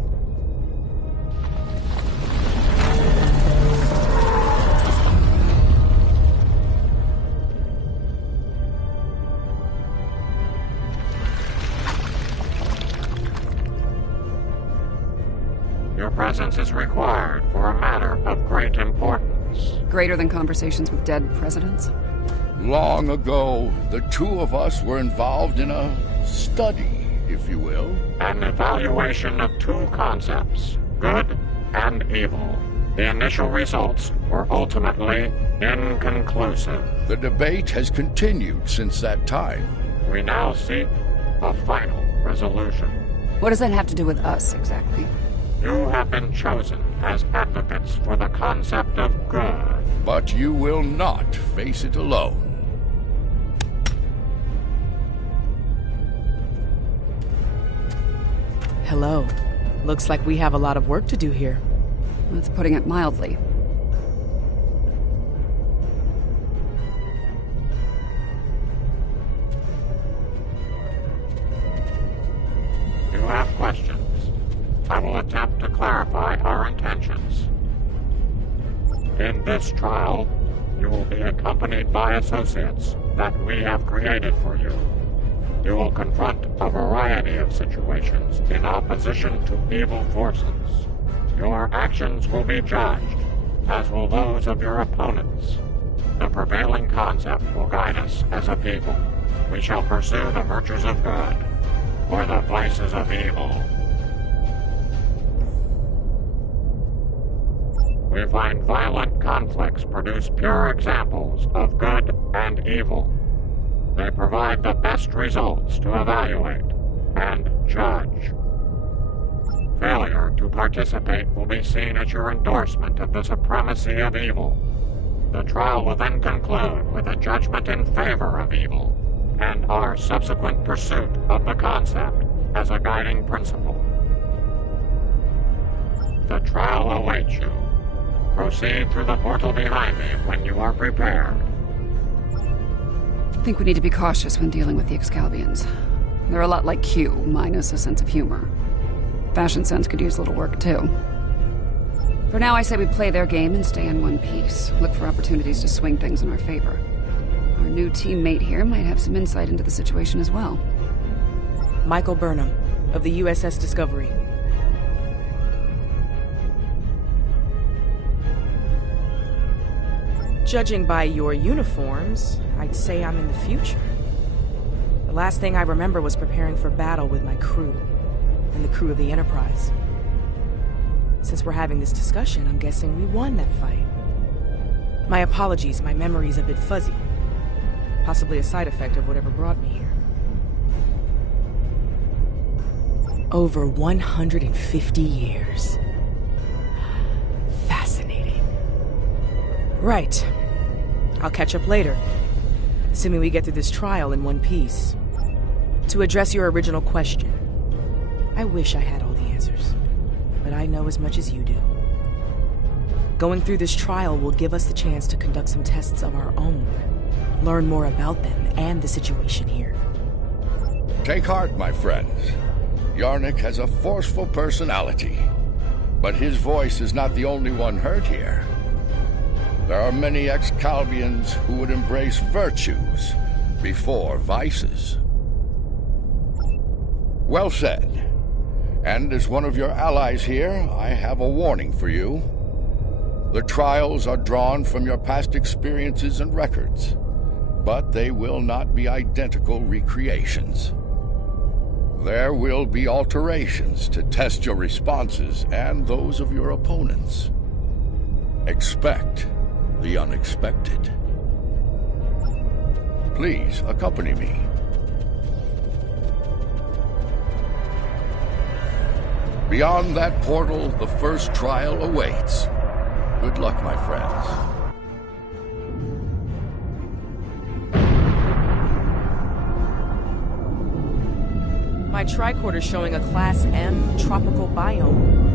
Your presence is required for a matter of great importance. Greater than conversations with dead presidents? Long ago, the two of us were involved in a study, if you will. An evaluation of two concepts, good and evil. The initial results were ultimately inconclusive. The debate has continued since that time. We now seek a final resolution. What does that have to do with us, exactly? You have been chosen as advocates for the concept of good. But you will not face it alone. Hello. Looks like we have a lot of work to do here. That's putting it mildly. You have questions. I will attempt to clarify our intentions. In this trial, you will be accompanied by associates that we have created for you. You will confront a variety of situations in opposition to evil forces. Your actions will be judged, as will those of your opponents. The prevailing concept will guide us as a people. We shall pursue the virtues of good, or the vices of evil. We find violent conflicts produce pure examples of good and evil. They provide the best results to evaluate and judge. Failure to participate will be seen as your endorsement of the supremacy of evil. The trial will then conclude with a judgment in favor of evil, and our subsequent pursuit of the concept as a guiding principle. The trial awaits you. Proceed through the portal behind me when you are prepared. I think we need to be cautious when dealing with the Excalibans. They're a lot like Q, minus a sense of humor. Fashion sense could use a little work, too. For now, I say we play their game and stay in one piece. Look for opportunities to swing things in our favor. Our new teammate here might have some insight into the situation as well. Michael Burnham, of the USS Discovery. Judging by your uniforms, I'd say I'm in the future. The last thing I remember was preparing for battle with my crew, and the crew of the Enterprise. Since we're having this discussion, I'm guessing we won that fight. My apologies, my memory's a bit fuzzy. Possibly a side effect of whatever brought me here. Over 150 years. Fascinating. Right. I'll catch up later, assuming we get through this trial in one piece. To address your original question, I wish I had all the answers, but I know as much as you do. Going through this trial will give us the chance to conduct some tests of our own, learn more about them and the situation here. Take heart, my friends. Yarnik has a forceful personality, but his voice is not the only one heard here. There are many Excalbians who would embrace virtues before vices. Well said. And as one of your allies here, I have a warning for you. The trials are drawn from your past experiences and records, but they will not be identical recreations. There will be alterations to test your responses and those of your opponents. Expect the unexpected. Please accompany me. Beyond that portal, the first trial awaits. Good luck, my friends. My tricorder's showing a Class M tropical biome.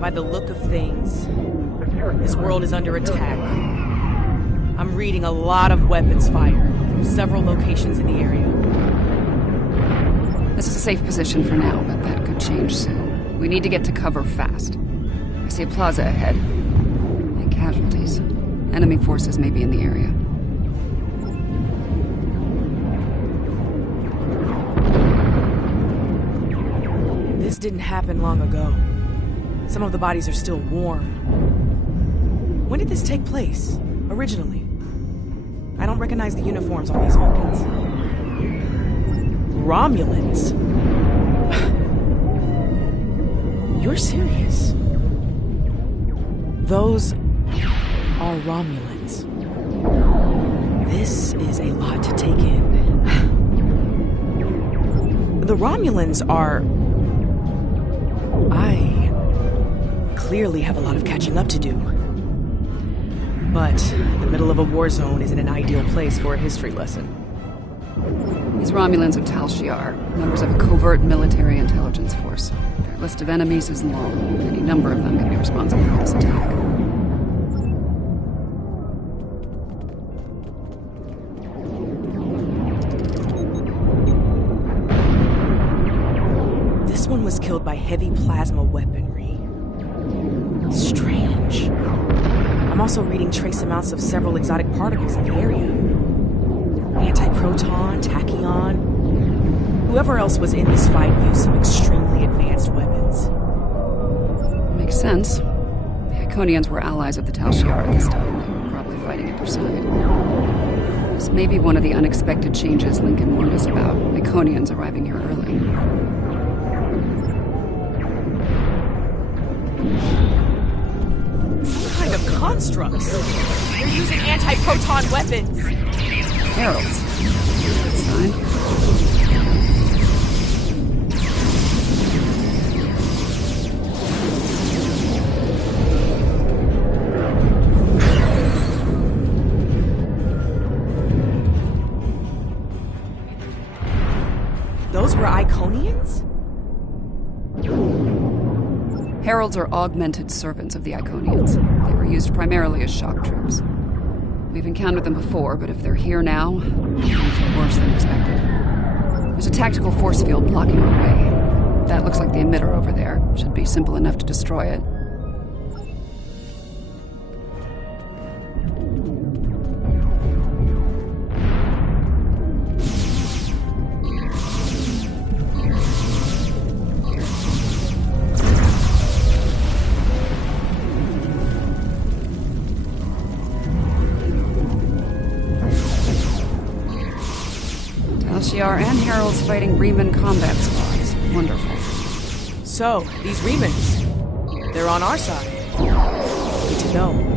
By the look of things, this world is under attack. I'm reading a lot of weapons fire from several locations in the area. This is a safe position for now, but that could change soon. We need to get to cover fast. I see a plaza ahead. And casualties. Enemy forces may be in the area. This didn't happen long ago. Some of the bodies are still warm. When did this take place, originally? I don't recognize the uniforms on these Vulcans. Romulans? You're serious? Those are Romulans. This is a lot to take in. The Romulans are... I clearly have a lot of catching up to do. But the middle of a war zone isn't an ideal place for a history lesson. These Romulans are Tal Shiar, members of a covert military intelligence force. Their list of enemies is long. Any number of them could be responsible for this attack. This one was killed by heavy plasma weaponry. Strange. I'm also reading trace amounts of several exotic particles in the area. Antiproton, tachyon. Whoever else was in this fight used some extremely advanced weapons. Makes sense. The Iconians were allies of the Tal Shiar at this time. They were probably fighting at their side. This may be one of the unexpected changes Lincoln warned us about. Iconians arriving here early. Some kind of constructs. They're using anti-proton weapons. Heralds. Good sign. Those were Iconians? Heralds are augmented servants of the Iconians. They were used primarily as shock troops. We've encountered them before, but if they're here now, things are worse than expected. There's a tactical force field blocking our way. That looks like the emitter over there. Should be simple enough to destroy it. Shiar and Heralds fighting Reman combat squads. Wonderful. So, these Remans, they're on our side. Good to know.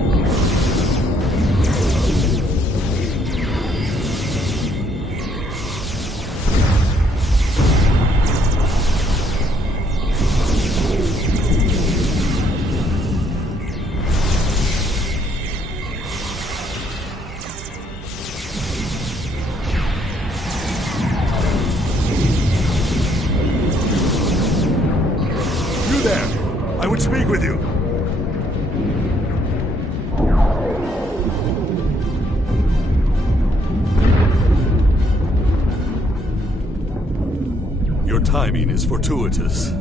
Timing is fortuitous.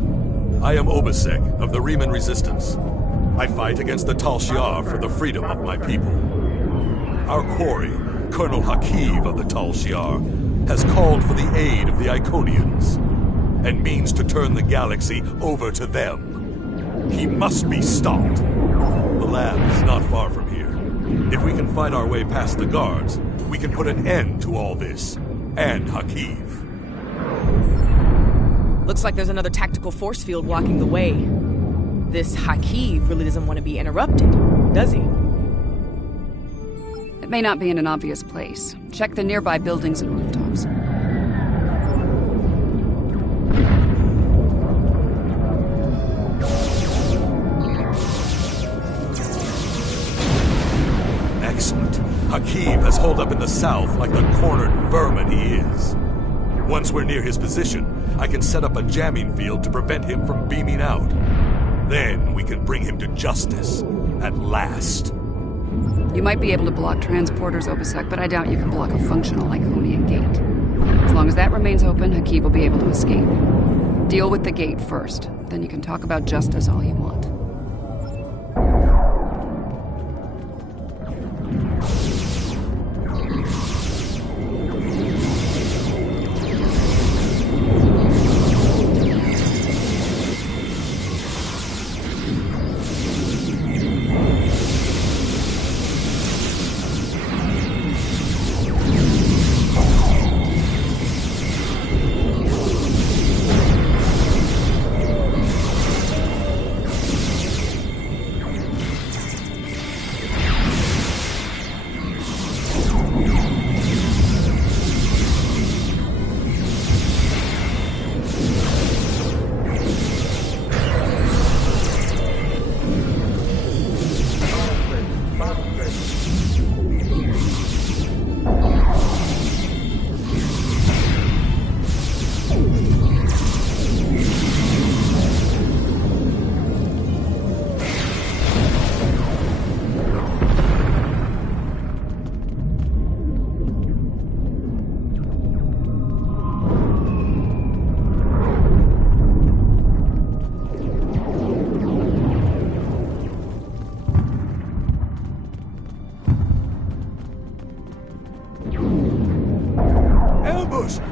I am Obasek of the Reman Resistance. I fight against the Tal Shiar for the freedom of my people. Our quarry, Colonel Hakiv of the Tal Shiar, has called for the aid of the Iconians and means to turn the galaxy over to them. He must be stopped. The lab is not far from here. If we can fight our way past the guards, we can put an end to all this, and Hakiv. Looks like there's another tactical force field blocking the way. This Hakiv really doesn't want to be interrupted, does he? It may not be in an obvious place. Check the nearby buildings and rooftops. Excellent. Hakiv has holed up in the south like the cornered vermin he is. Once we're near his position, I can set up a jamming field to prevent him from beaming out. Then we can bring him to justice, at last. You might be able to block transporters, Obisek, but I doubt you can block a functional Iconian gate. As long as that remains open, Hakiv will be able to escape. Deal with the gate first, then you can talk about justice all you want.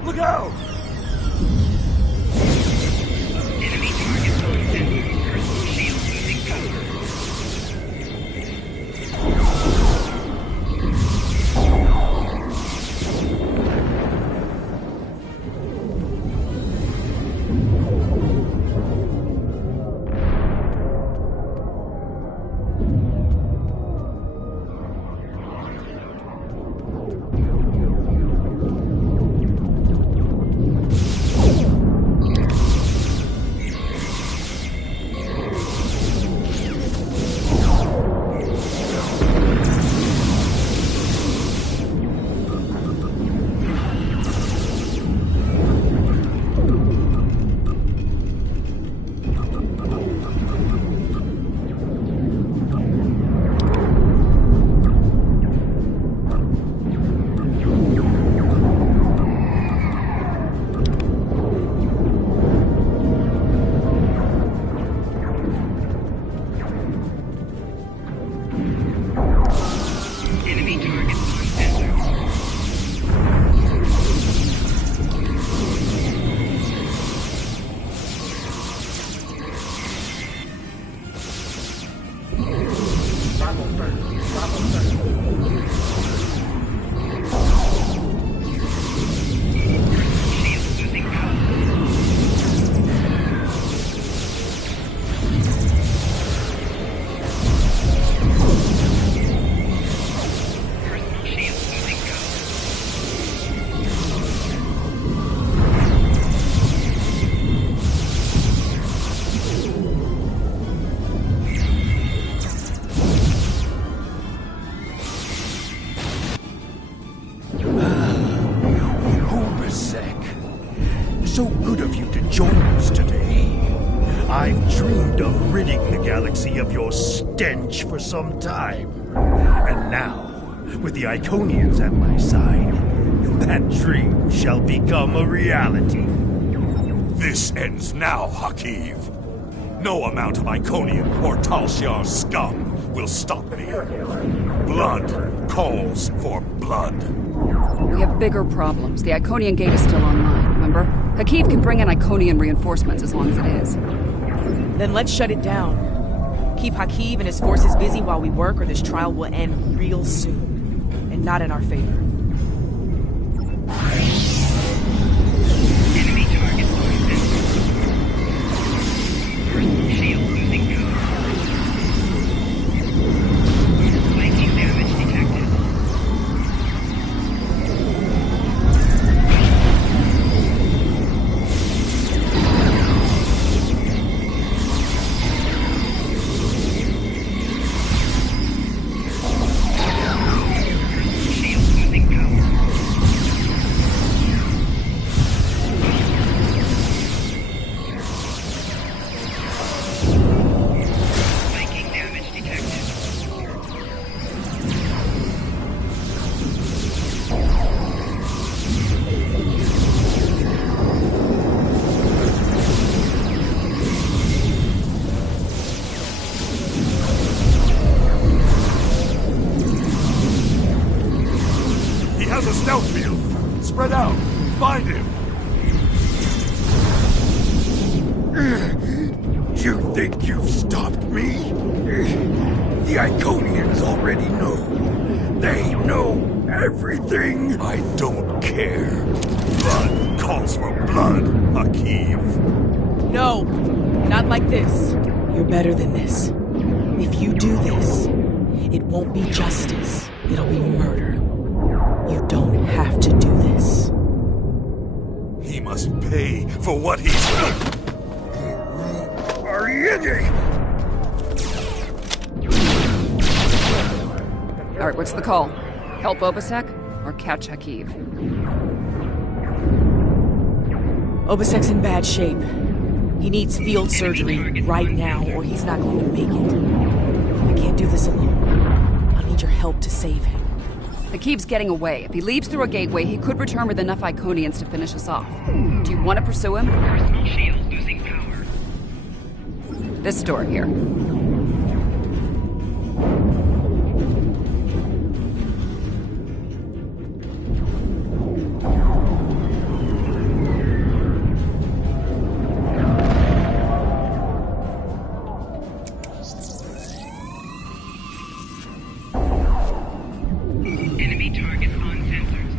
Look out! Enemy target selected. Personal shield losing power. So good of you to join us today. I've dreamed of ridding the galaxy of your stench for some time. And now, with the Iconians at my side, that dream shall become a reality. This ends now, Hakiv. No amount of Iconian or Tal Shiar scum will stop me. Blood calls for blood. We have bigger problems. The Iconian gate is still online, remember? Hakiv can bring in Iconian reinforcements as long as it is. Then let's shut it down. Keep Hakiv and his forces busy while we work, or this trial will end real soon. And not in our favor. Enemy target selected. Personal shield losing power. Flanking damage detected. Shield losing power. stealth field. Spread out. Find him. You think you've stopped me? The Iconians already know. They know everything. I don't care. Blood calls for blood, Akiv. No, not like this. You're better than this. If you do this, it won't be justice. It'll be murder. You don't have to do this. He must pay for what he's done. All right, what's the call? Help Obisek or catch Akiv? Obisek's in bad shape. He needs field surgery right now, or he's not going to make it. I can't do this alone. I'll need your help to save him. Akiv's getting away. If he leaves through a gateway, he could return with enough Iconians to finish us off. Do you want to pursue him? Personal shield losing power. This door here. Enemy targets on sensors.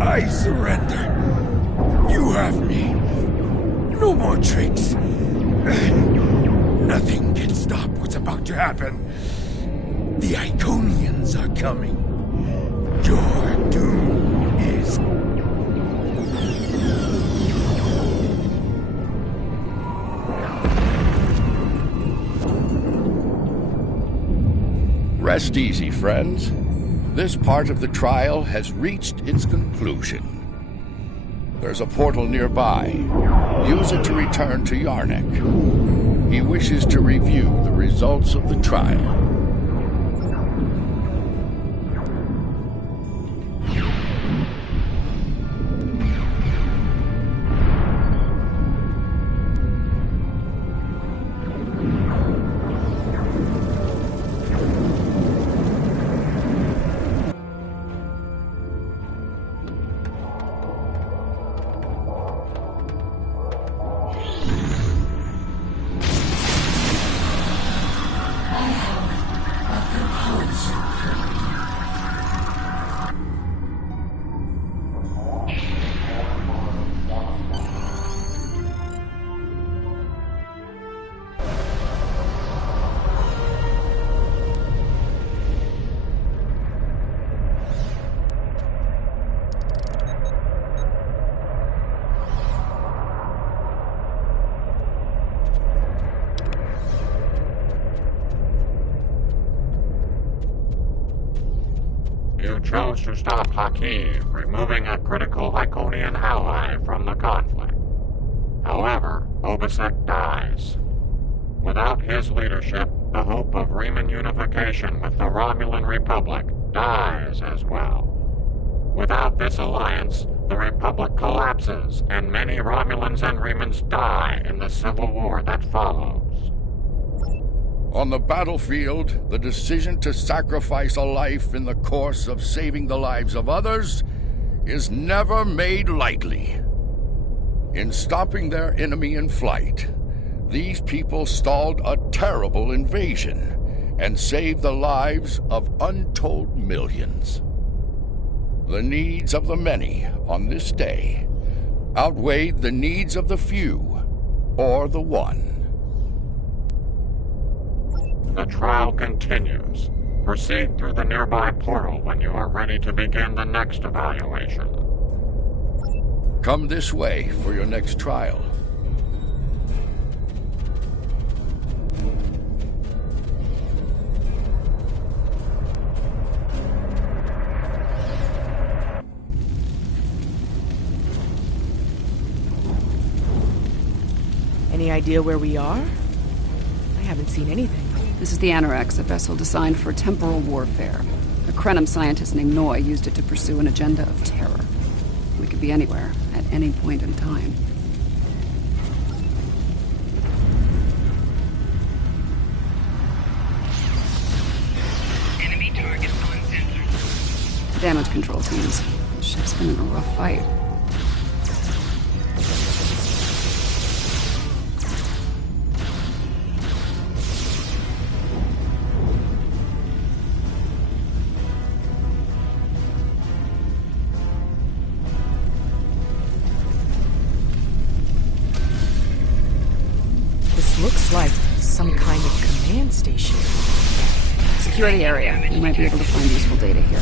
I surrender. You have me. No more tricks. Nothing can stop what's about to happen. The Iconians are coming. Your doom is... Rest easy, friends. This part of the trial has reached its conclusion. There's a portal nearby. Use it to return to Yarnek. He wishes to review the results of the trial. You chose to stop Akiv, removing a critical Iconian ally from the conflict. However, Obisek dies. Without his leadership, the hope of Riemann unification with the Romulan Republic dies as well. Without this alliance, the Republic collapses, and many Romulans and Riemanns die in the civil war that follows. On the battlefield, the decision to sacrifice a life in the course of saving the lives of others is never made lightly. In stopping their enemy in flight, these people stalled a terrible invasion and saved the lives of untold millions. The needs of the many on this day outweighed the needs of the few, or the one. The trial continues. Proceed through the nearby portal when you are ready to begin the next evaluation. Come this way for your next trial. Any idea where we are? I haven't seen anything. This is the Anorax, a vessel designed for temporal warfare. A Krenim scientist named Noy used it to pursue an agenda of terror. We could be anywhere, at any point in time. Enemy target on sensors. Damage control teams. The ship's been in a rough fight. Looks like some kind of command station. Secure the area. You might be able to find useful data here.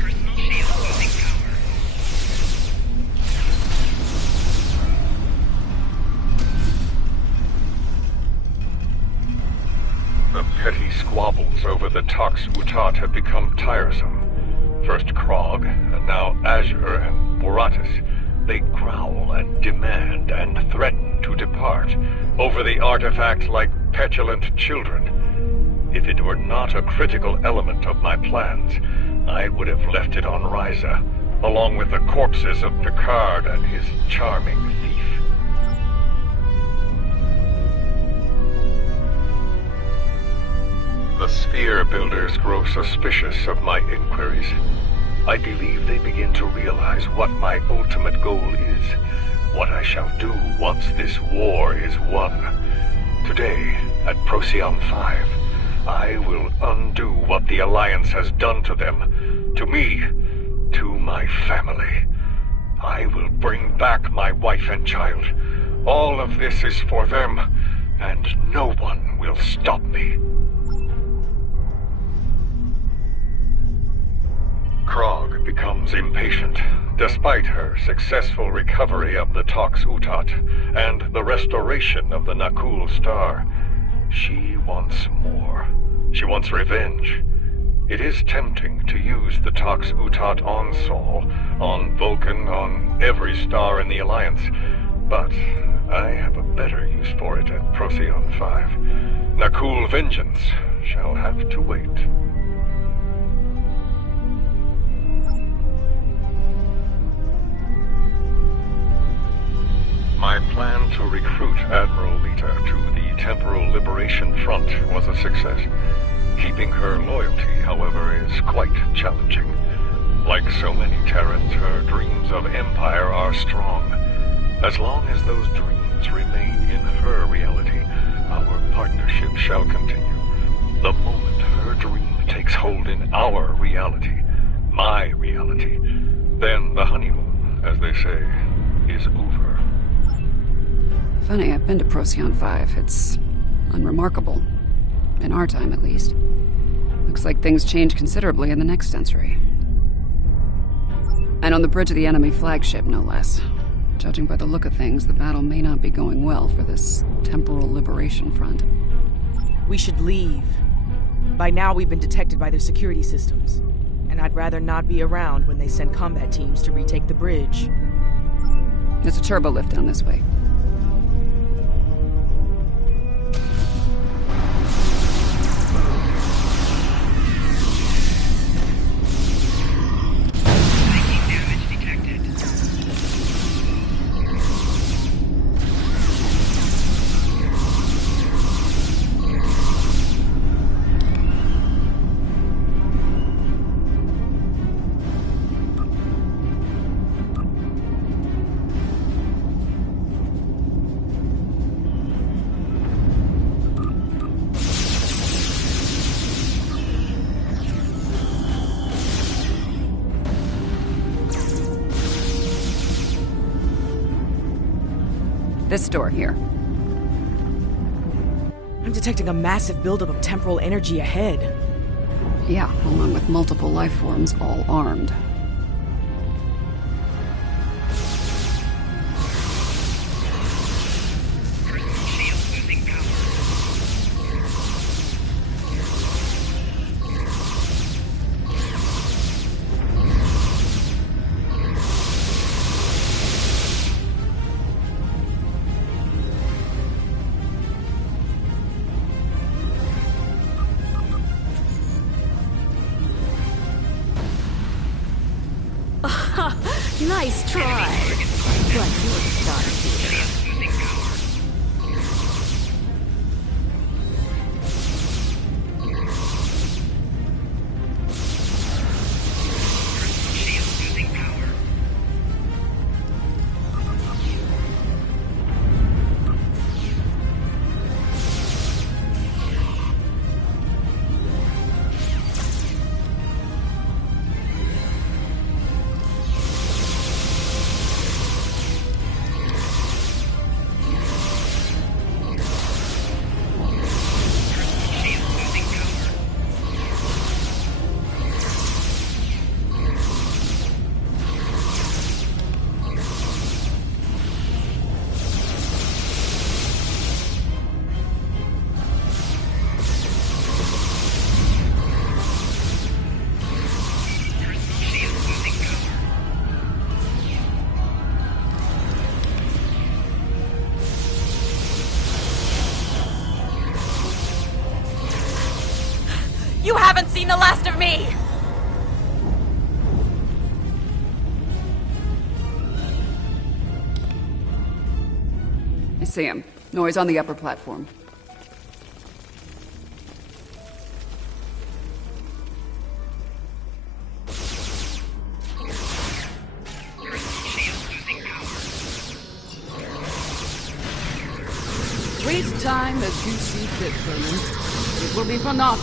Personal shield losing power. The petty squabbles over the Tox Utat have become tiresome. First Krog, and now Azure and Boratus. They growl and demand and threaten to depart over the artifact like petulant children. If it were not a critical element of my plans, I would have left it on Ryza, along with the corpses of Picard and his charming thief. The Sphere Builders grow suspicious of my inquiries. I believe they begin to realize what my ultimate goal is, what I shall do once this war is won. Today, at Procyon 5, I will undo what the Alliance has done to them, to me, to my family. I will bring back my wife and child. All of this is for them, and no one will stop me. Krog becomes impatient, despite her successful recovery of the Tox Utat and the restoration of the Nakul Star. She wants more. She wants revenge. It is tempting to use the Tox Utat on Sol, on Vulcan, on every star in the Alliance, but I have a better use for it at Procyon 5. Nakul vengeance shall have to wait. My plan to recruit Admiral Lita to the Temporal Liberation Front was a success. Keeping her loyalty, however, is quite challenging. Like so many Terrans, her dreams of empire are strong. As long as those dreams remain in her reality, our partnership shall continue. The moment her dream takes hold in our reality, my reality, then the honeymoon, as they say, is over. Funny, I've been to Procyon 5. It's unremarkable. In our time, at least. Looks like things change considerably in the next century. And on the bridge of the enemy flagship, no less. Judging by the look of things, the battle may not be going well for this Temporal Liberation Front. We should leave. By now, we've been detected by their security systems. And I'd rather not be around when they send combat teams to retake the bridge. There's a turbo lift down this way. This door here. I'm detecting a massive buildup of temporal energy ahead. Yeah, along with multiple life forms, all armed. Personal shield losing power. Nice try. But you're done here. You haven't seen the last of me! I see him. Noise on the upper platform. Waste time as you see fit, Vernon. It will be for naught.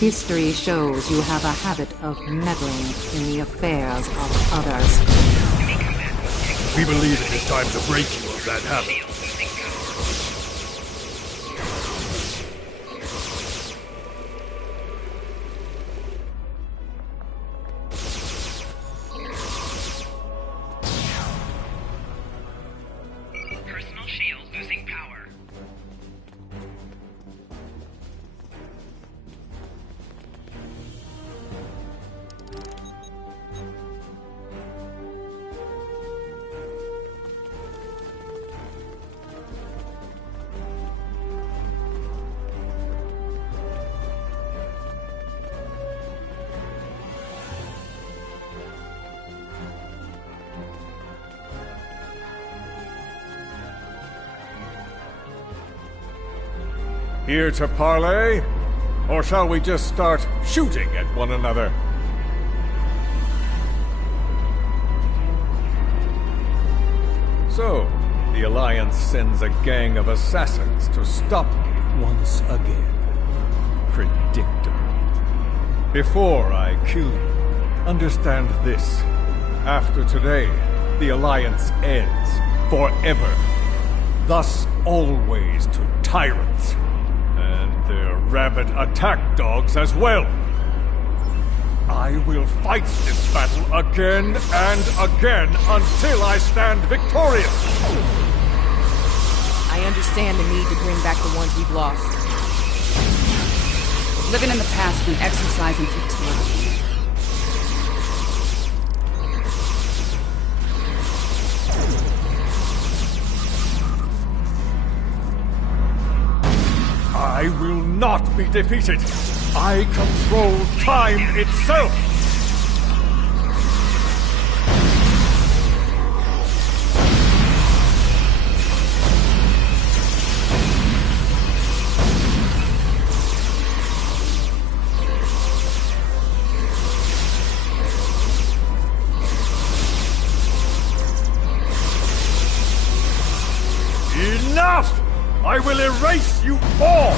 History shows you have a habit of meddling in the affairs of others. We believe it is time to break you of that habit. Personal shield losing power. Here to parley? Or shall we just start shooting at one another? So, the Alliance sends a gang of assassins to stop me once again. Predictable. Before I kill you, understand this. After today, the Alliance ends forever. Thus always to tyrants. And their rabid attack dogs as well. I will fight this battle again and again until I stand victorious! I understand the need to bring back the ones we've lost. Living in the past is an exercise in futility. I will not be defeated! I control time itself! Enough! I will erase you all!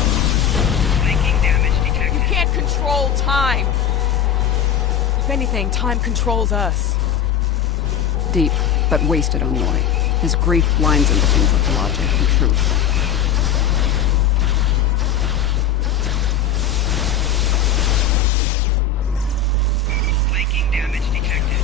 You can't control time! If anything, time controls us. Deep, but wasted on Loy. His grief blinds him to things like logic and truth. Flanking damage detected.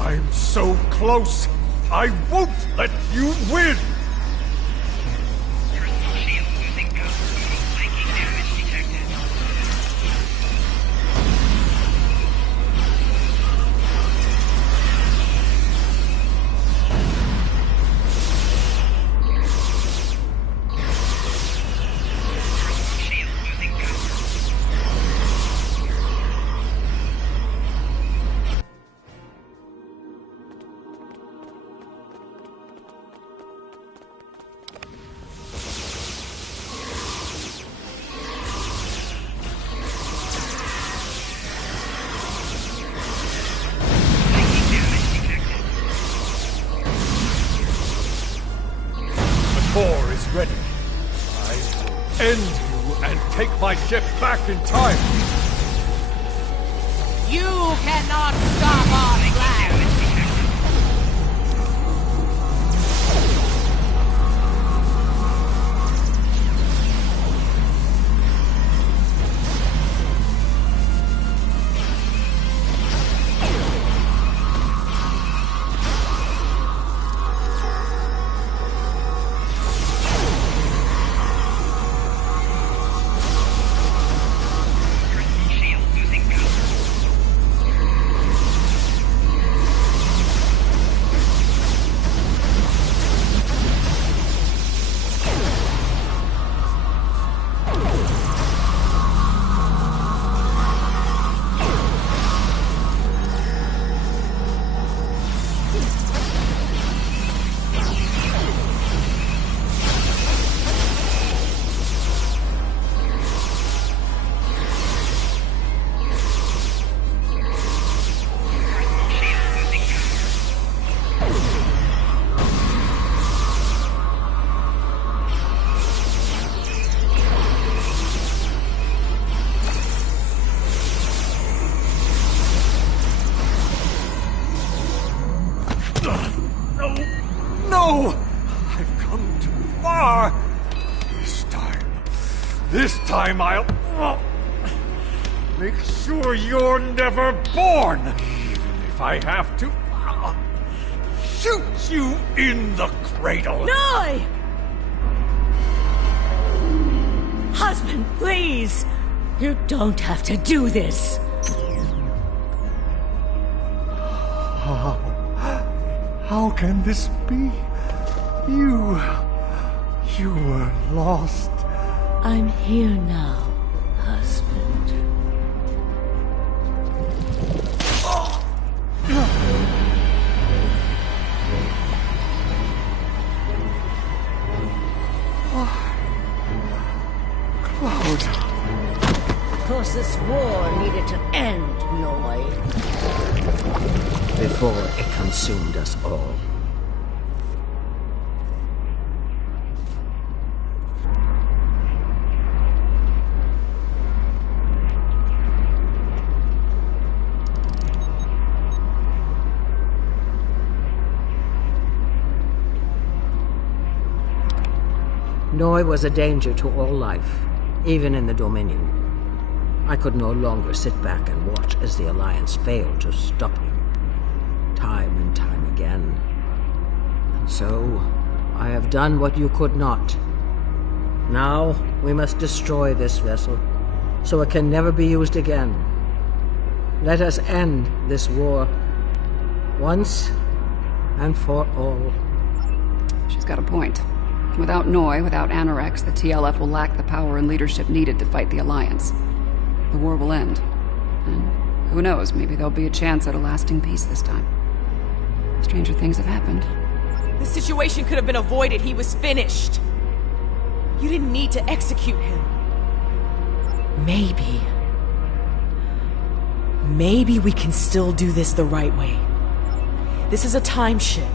I'm so close! I won't let you win! Personal shield losing power. Flanking damage detected. Personal shield losing power. The core is ready. I will end you and take my ship back in time. You cannot stop our plan! Shield losing power. No! I've come too far! This time I'll make sure you're never born! Even if I have to shoot you in the cradle! No! Husband, please! You don't have to do this! How can this be? You were lost. I'm here now, husband. Cloud. war needed to end, Noi. Before it consumed us all. Noi was a danger to all life, even in the Dominion. I could no longer sit back and watch as the Alliance failed to stop him, time and time again. And so, I have done what you could not. Now, we must destroy this vessel, so it can never be used again. Let us end this war, once and for all. She's got a point. Without Noi, without Anorex, the TLF will lack the power and leadership needed to fight the Alliance. The war will end. And who knows, maybe there'll be a chance at a lasting peace this time. Stranger things have happened. This situation could have been avoided. He was finished. You didn't need to execute him. Maybe we can still do this the right way. This is a time ship.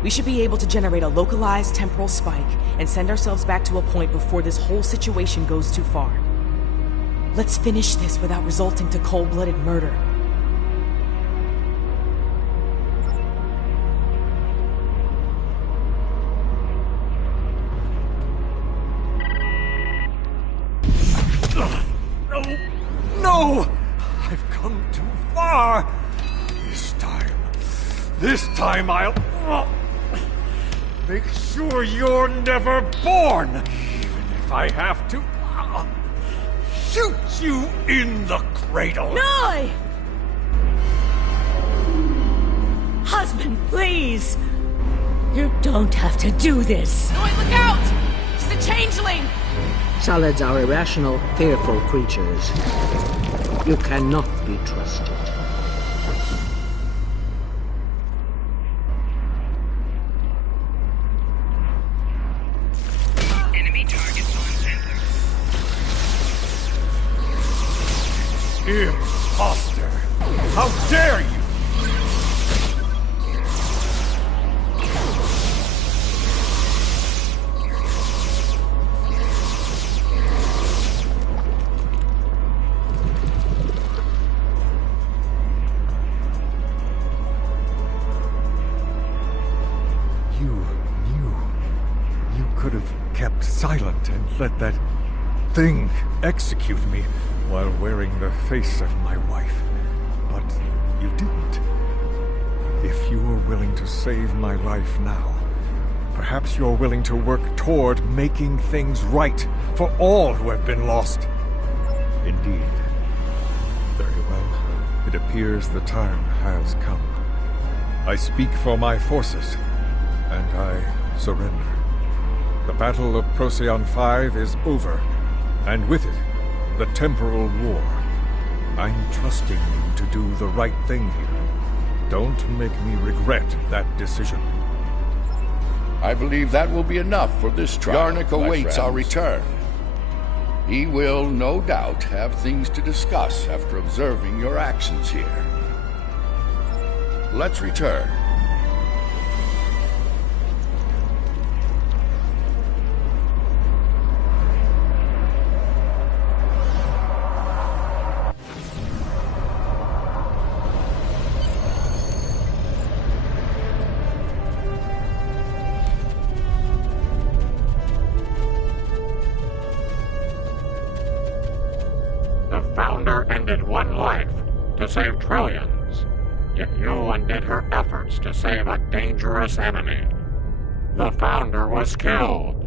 We should be able to generate a localized temporal spike and send ourselves back to a point before this whole situation goes too far. Let's finish this without resulting to cold-blooded murder. No! I've come too far! This time I'll make sure you're never born! Even if I have to shoot you in the cradle! Noi! Husband, please! You don't have to do this! Noi, look out! She's a changeling! Solids are irrational, fearful creatures. You cannot be trusted. Imposter! How dare you! You could have kept silent and let that thing execute me while wearing the face of my wife. But you didn't. If you were willing to save my life now, perhaps you're willing to work toward making things right for all who have been lost. Indeed. Very well. It appears the time has come. I speak for my forces, and I surrender. The Battle of Procyon V is over, and with it, the temporal war. I'm trusting you to do the right thing here. Don't make me regret that decision. I believe that will be enough for this trial. Yarnik awaits our return. He will, no doubt, have things to discuss after observing your actions here. Let's return. Save trillions, yet you undid her efforts to save a dangerous enemy. The Founder was killed.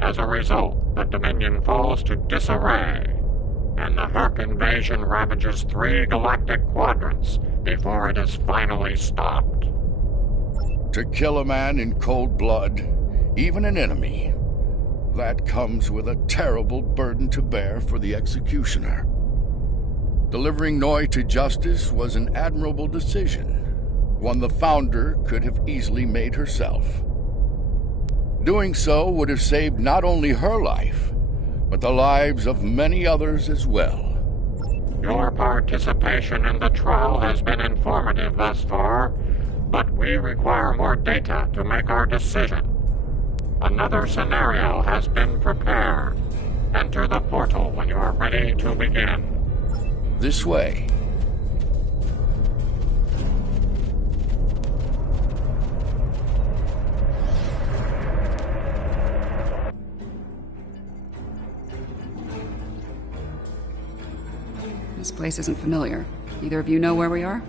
As a result, the Dominion falls to disarray, and the Herc invasion ravages 3 galactic quadrants before it is finally stopped. To kill a man in cold blood, even an enemy, that comes with a terrible burden to bear for the executioner. Delivering Noi to justice was an admirable decision, one the Founder could have easily made herself. Doing so would have saved not only her life, but the lives of many others as well. Your participation in the trial has been informative thus far, but we require more data to make our decision. Another scenario has been prepared. Enter the portal when you are ready to begin. This way. This place isn't familiar. Either of you know where we are?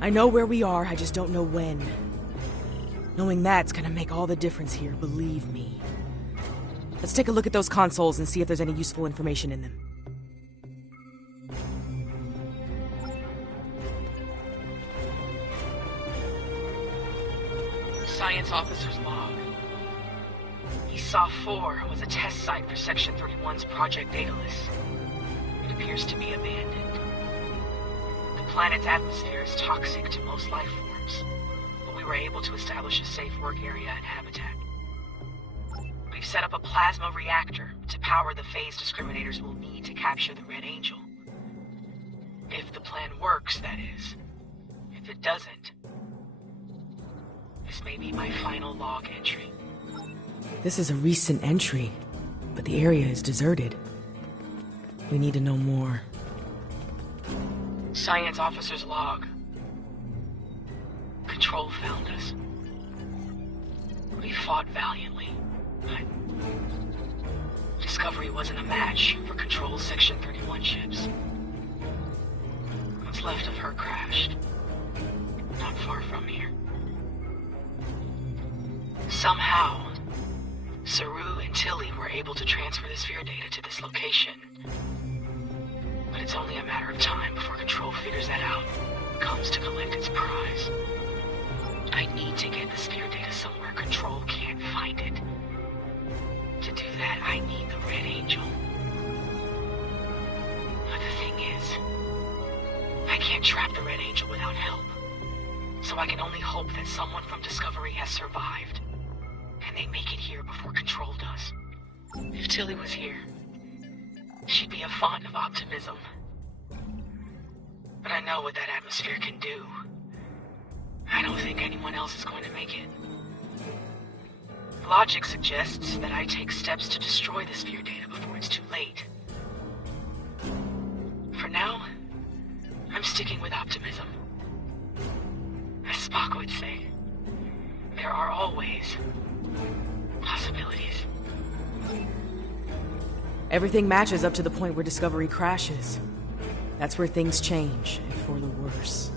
I know where we are, I just don't know when. Knowing that's gonna make all the difference here, believe me. Let's take a look at those consoles and see if there's any useful information in them. Science officer's log. ESOF 4 was a test site for Section 31's Project Daedalus. It appears to be abandoned. The planet's atmosphere is toxic to most life forms, but we were able to establish a safe work area and habitat. We've set up a plasma reactor to power the phase discriminators will need to capture the Red Angel. If the plan works, that is. If it doesn't, this may be my final log entry. This is a recent entry, but the area is deserted. We need to know more. Science officer's log. Control found us. We fought valiantly, but Discovery wasn't a match for Control's Section 31 ships. What's left of her crashed, not far from here. Somehow, Saru and Tilly were able to transfer the sphere data to this location. But it's only a matter of time before Control figures that out and comes to collect its prize. I need to get the sphere data somewhere Control can't find it. To do that, I need the Red Angel. But the thing is, I can't trap the Red Angel without help. So I can only hope that someone from Discovery has survived, and they make it here before Control does. If Tilly was here, she'd be a font of optimism. But I know what that atmosphere can do. I don't think anyone else is going to make it. Logic suggests that I take steps to destroy the sphere data before it's too late. For now, I'm sticking with optimism. As Spock would say, there are always possibilities. Everything matches up to the point where Discovery crashes. That's where things change, and for the worse.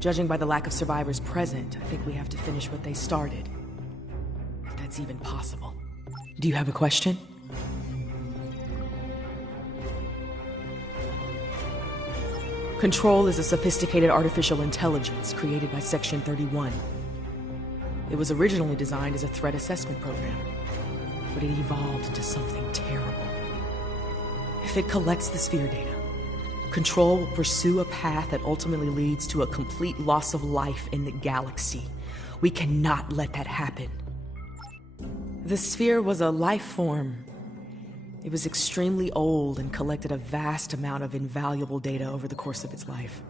Judging by the lack of survivors present, I think we have to finish what they started. If that's even possible. Do you have a question? Control is a sophisticated artificial intelligence created by Section 31. It was originally designed as a threat assessment program, but it evolved into something terrible. If it collects the sphere data, Control will pursue a path that ultimately leads to a complete loss of life in the galaxy. We cannot let that happen. The sphere was a life form. It was extremely old and collected a vast amount of invaluable data over the course of its life.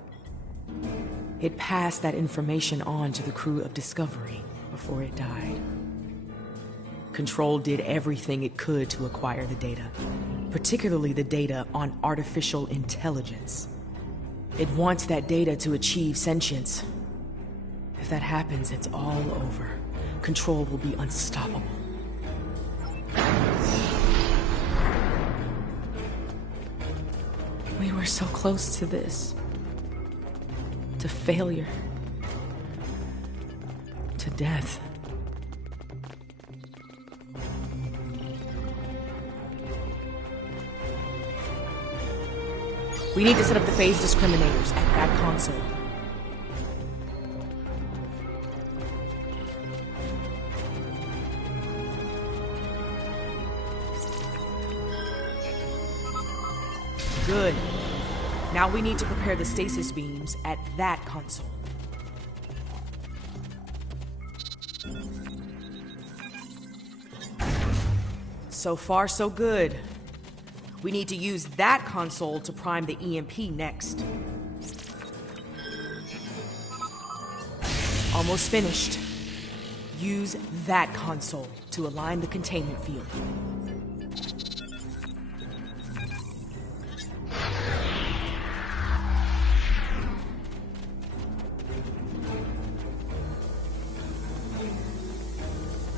It passed that information on to the crew of Discovery before it died. Control did everything it could to acquire the data, particularly the data on artificial intelligence. It wants that data to achieve sentience. If that happens, it's all over. Control will be unstoppable. We were so close to this. To failure. To death. We need to set up the phase discriminators at that console. Good. Now we need to prepare the stasis beams at that console. So far, so good. We need to use that console to prime the EMP next. Almost finished. Use that console to align the containment field.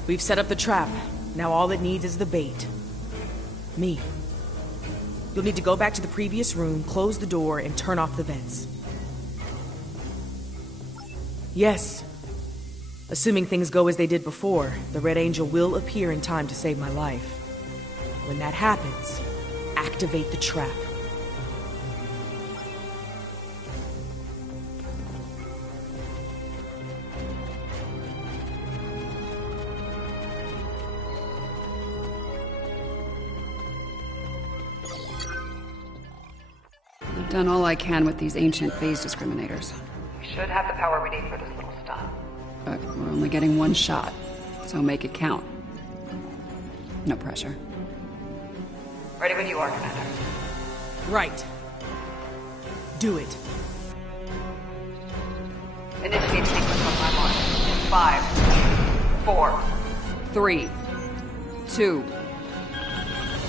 We've set up the trap. Now all it needs is the bait. Me. You'll need to go back to the previous room, close the door, and turn off the vents. Yes. Assuming things go as they did before, the Red Angel will appear in time to save my life. When that happens, activate the trap. I've done all I can with these ancient phase discriminators. We should have the power we need for this little stunt. But we're only getting one shot, so make it count. No pressure. Ready when you are, Commander. Right. Do it. Initiate sequence on my mark. 5, 4, 3, 2.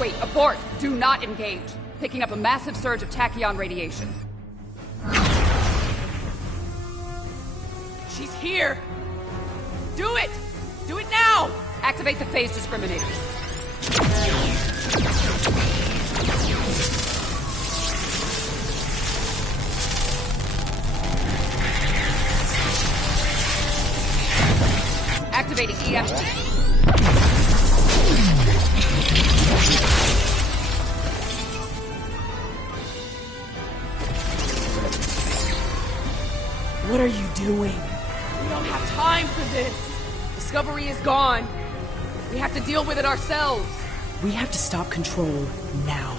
Wait, abort! Do not engage. Picking up a massive surge of tachyon radiation. She's here! Do it! Do it now! Activate the phase discriminators. Activating EMP. What are you doing? We don't have time for this. Discovery is gone. We have to deal with it ourselves. We have to stop Control now,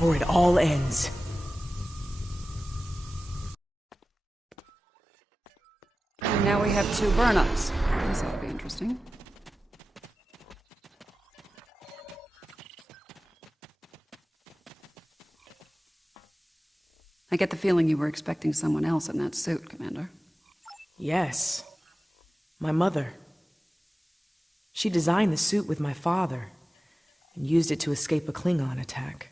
or it all ends. And now we have 2 burn-ups. This ought to be interesting. I get the feeling you were expecting someone else in that suit, Commander. Yes. My mother. She designed the suit with my father and used it to escape a Klingon attack.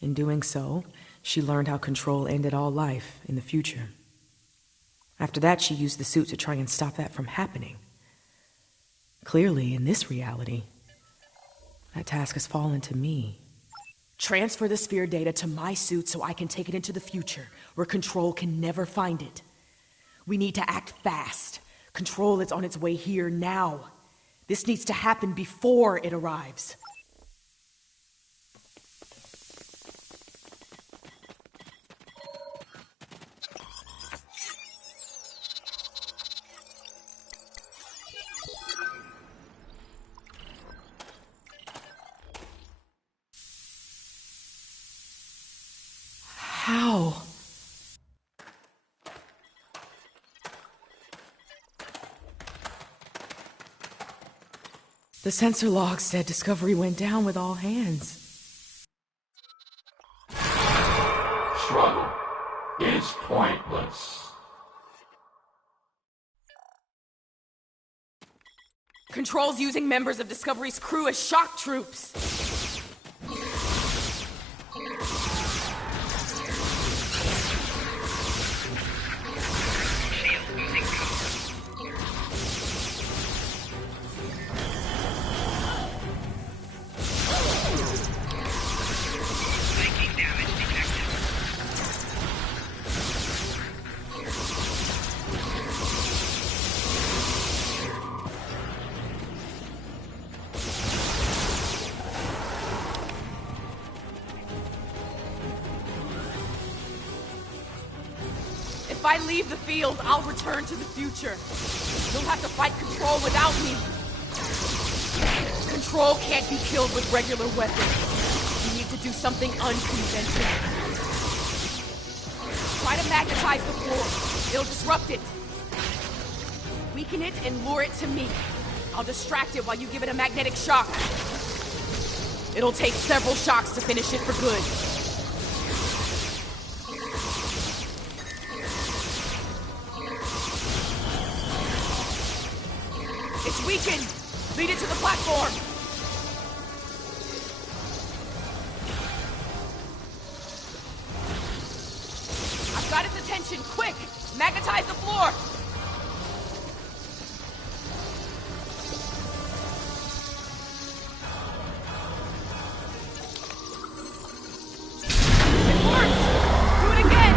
In doing so, she learned how Control ended all life in the future. After that, she used the suit to try and stop that from happening. Clearly, in this reality, that task has fallen to me. Transfer the sphere data to my suit so I can take it into the future, where Control can never find it. We need to act fast. Control is on its way here now. This needs to happen before it arrives. How? The sensor log said Discovery went down with all hands. Struggle is pointless. Control's using members of Discovery's crew as shock troops. If I leave the field, I'll return to the future. You'll have to fight Control without me. Control can't be killed with regular weapons. We need to do something unconventional. Try to magnetize the floor. It'll disrupt it. Weaken it and lure it to me. I'll distract it while you give it a magnetic shock. It'll take several shocks to finish it for good. It's weakened! Lead it to the platform! I've got its attention! Quick! Magnetize the floor! It works! Do it again!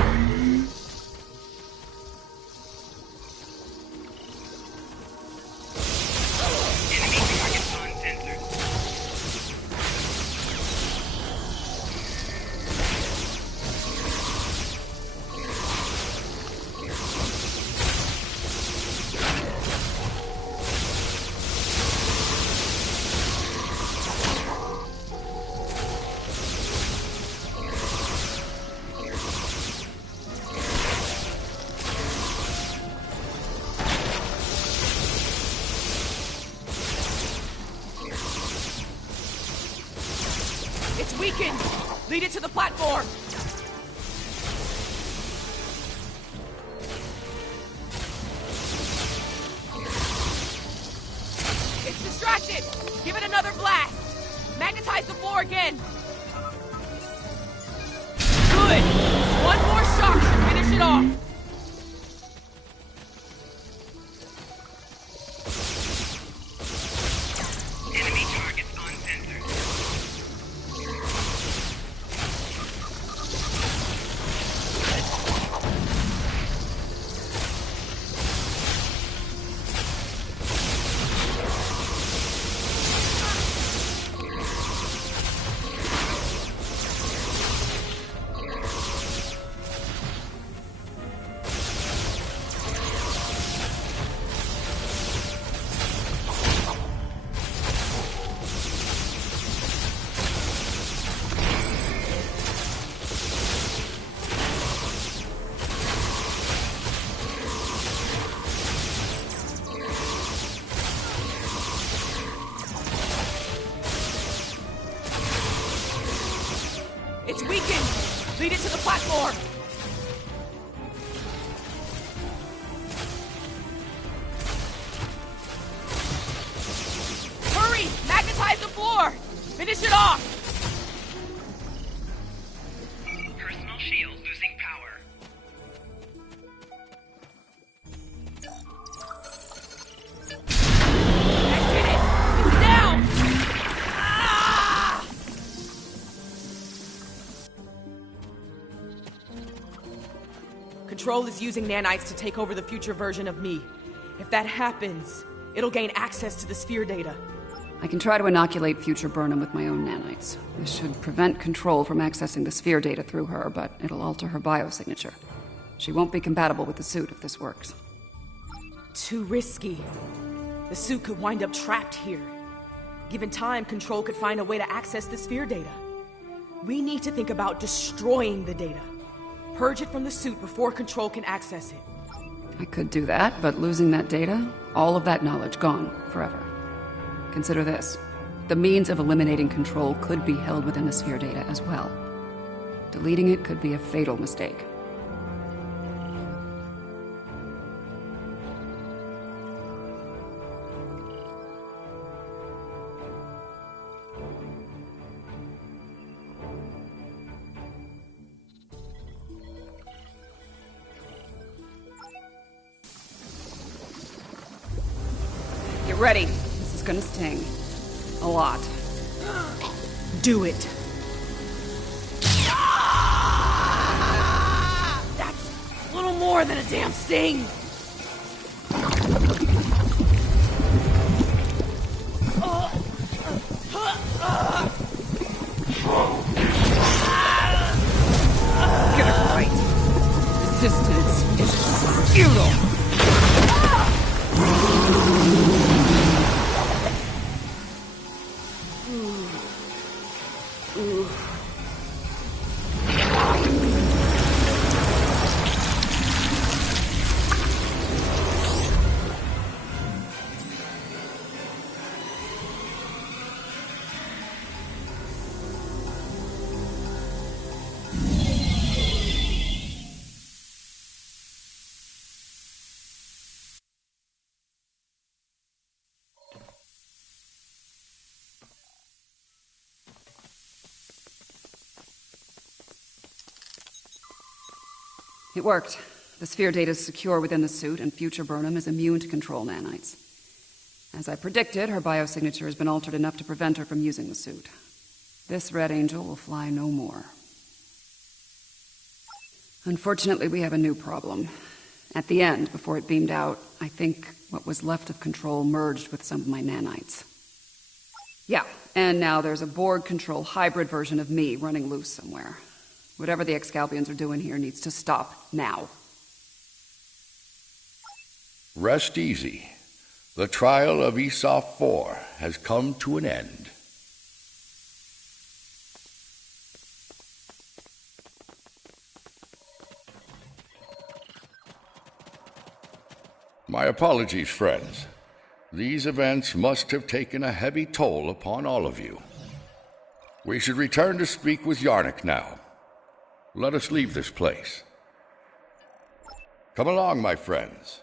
It's weakened! Lead it to the platform! It's distracted! Give it another blast! Magnetize the floor again! Good! One more shock should finish it off! Enemy targets on sensors. It's weakened! Lead it to the platform! Hurry! Magnetize the floor! Finish it off! Personal shield losing power. I did it! It's down! Ah! Control is using nanites to take over the future version of me. If that happens, it'll gain access to the sphere data. I can try to inoculate future Burnham with my own nanites. This should prevent Control from accessing the sphere data through her, but it'll alter her biosignature. She won't be compatible with the suit if this works. Too risky. The suit could wind up trapped here. Given time, Control could find a way to access the sphere data. We need to think about destroying the data. Purge it from the suit before Control can access it. I could do that, but losing that data, all of that knowledge gone forever. Consider this. The means of eliminating Control could be held within the sphere data as well. Deleting it could be a fatal mistake. Get ready. This is gonna sting. A lot. Do it. That's a little more than a damn sting. Get it right. Resistance is futile. It worked. The sphere data is secure within the suit, and future Burnham is immune to control nanites. As I predicted, her biosignature has been altered enough to prevent her from using the suit. This Red Angel will fly no more. Unfortunately, we have a new problem. At the end, before it beamed out, I think what was left of control merged with some of my nanites. Yeah, and now there's a Borg-control hybrid version of me running loose somewhere. Whatever the Excalbians are doing here needs to stop now. Rest easy. The trial of ESOP 4 has come to an end. My apologies, friends. These events must have taken a heavy toll upon all of you. We should return to speak with Yarnik now. Let us leave this place. Come along, my friends.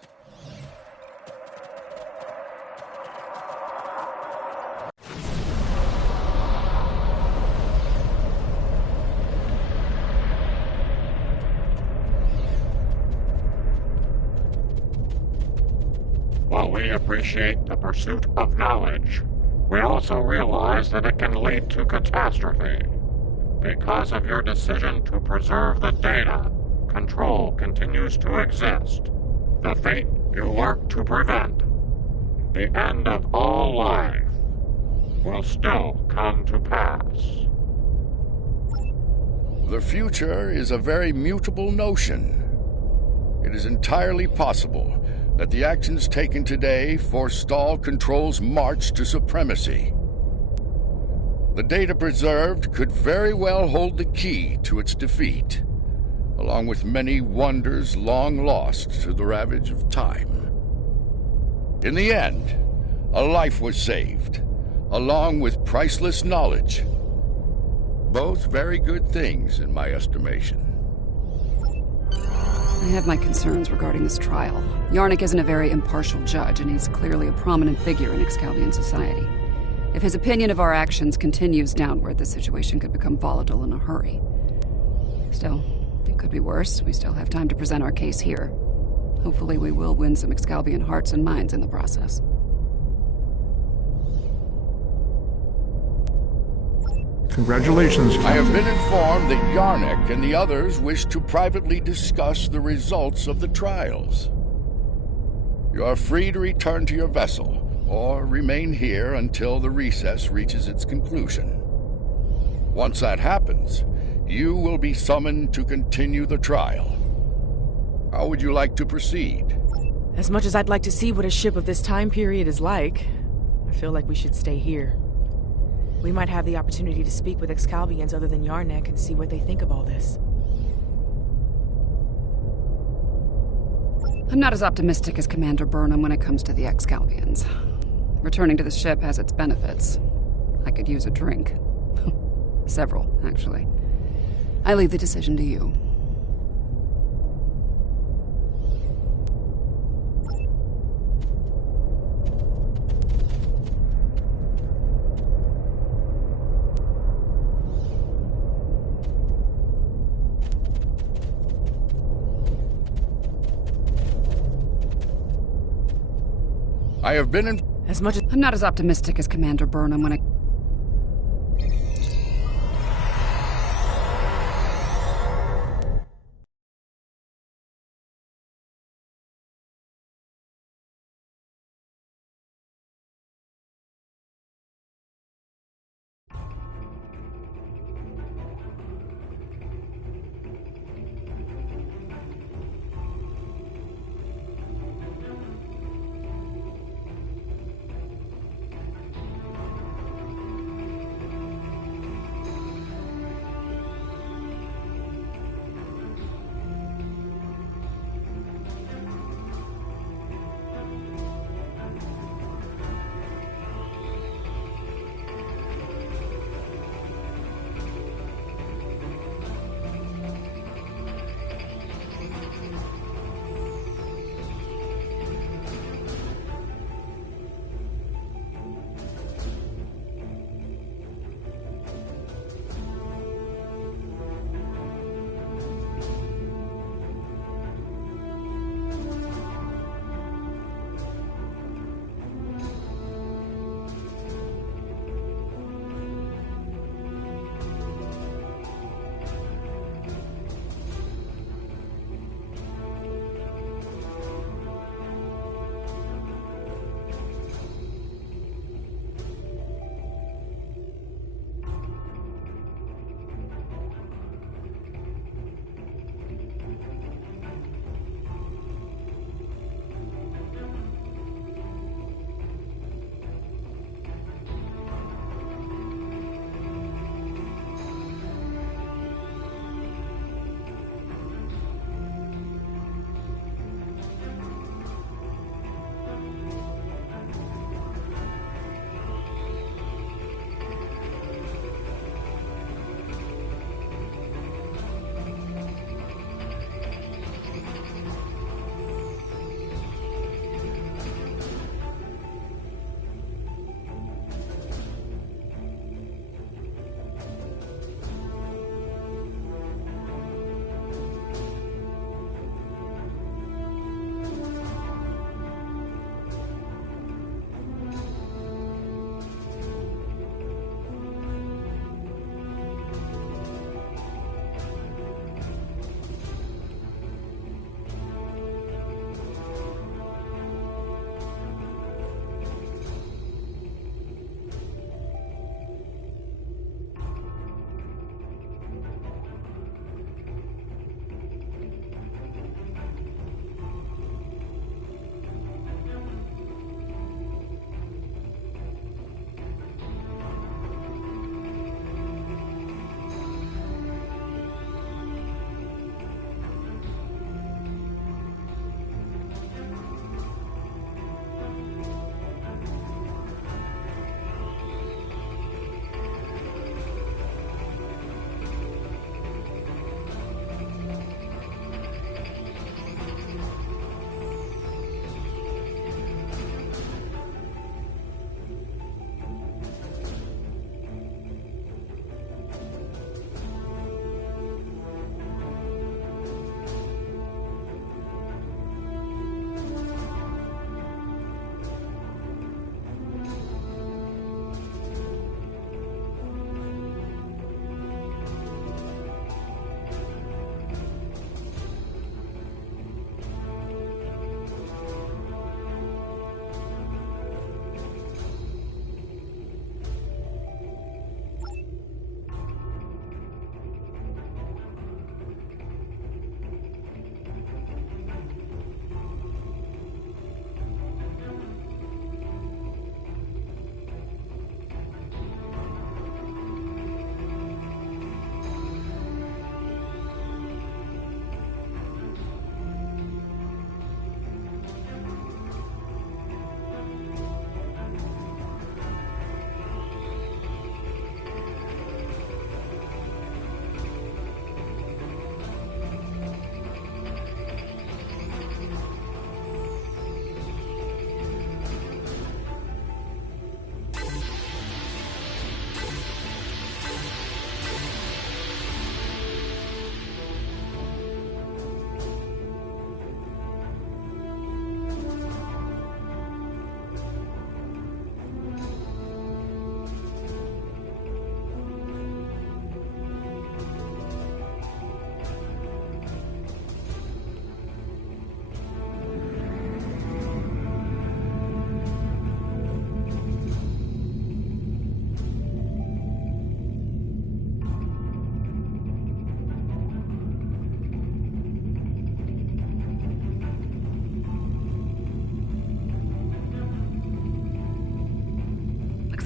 While we appreciate the pursuit of knowledge, we also realize that it can lead to catastrophe. Because of your decision to preserve the data, control continues to exist. The fate you work to prevent, the end of all life, will still come to pass. The future is a very mutable notion. It is entirely possible that the actions taken today forestall Control's march to supremacy. The data preserved could very well hold the key to its defeat, along with many wonders long lost to the ravage of time. In the end, a life was saved, along with priceless knowledge. Both very good things in my estimation. I have my concerns regarding this trial. Yarnik isn't a very impartial judge, and he's clearly a prominent figure in Excalbian society. If his opinion of our actions continues downward, the situation could become volatile in a hurry. Still, it could be worse. We still have time to present our case here. Hopefully we will win some Excalbian hearts and minds in the process. Congratulations. I have been informed that Yarnik and the others wish to privately discuss the results of the trials. You are free to return to your vessel, or remain here until the recess reaches its conclusion. Once that happens, you will be summoned to continue the trial. How would you like to proceed? As much as I'd like to see what a ship of this time period is like, I feel like we should stay here. We might have the opportunity to speak with Excalbians other than Yarnik and see what they think of all this. I'm not as optimistic as Commander Burnham when it comes to the Excalbians. Returning to the ship has its benefits. I could use a drink. Several, actually. I leave the decision to you. I have been in... As much as... I'm not as optimistic as Commander Burnham when it...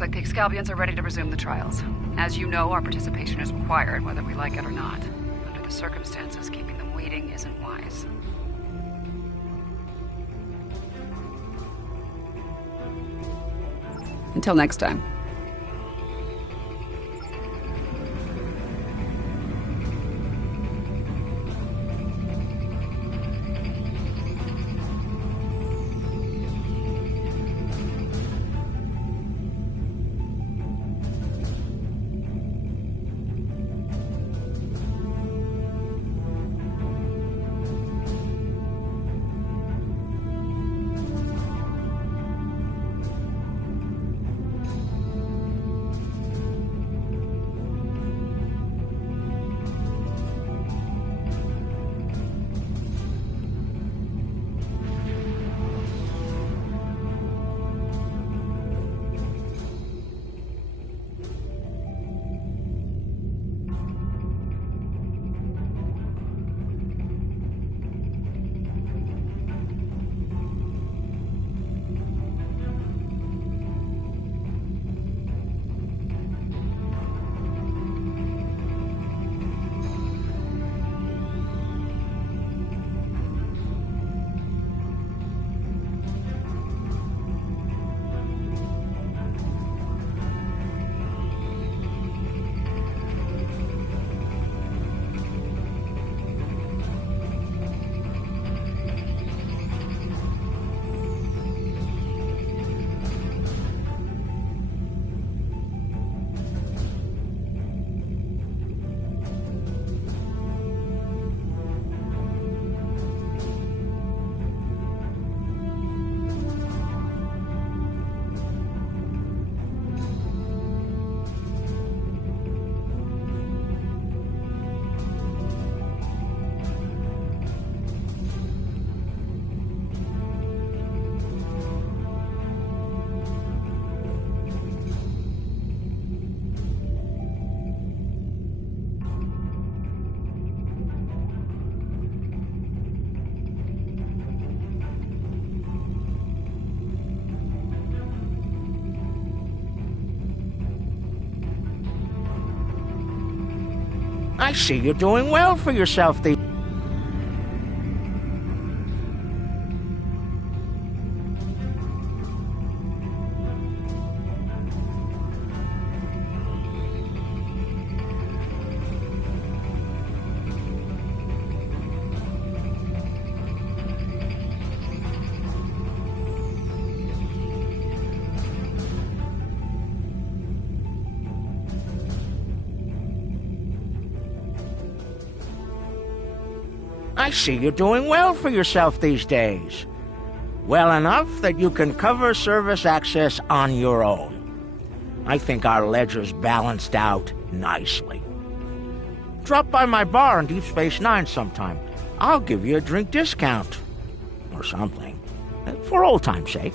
like the Excalbians are ready to resume the trials. As you know, our participation is required, whether we like it or not. Under the circumstances, keeping them waiting isn't wise. Until next time. I see you're doing well for yourself these... I see you're doing well for yourself these days. Well enough that you can cover service access on your own. I think our ledger's balanced out nicely. Drop by my bar in Deep Space Nine sometime. I'll give you a drink discount. Or something. For old time's sake.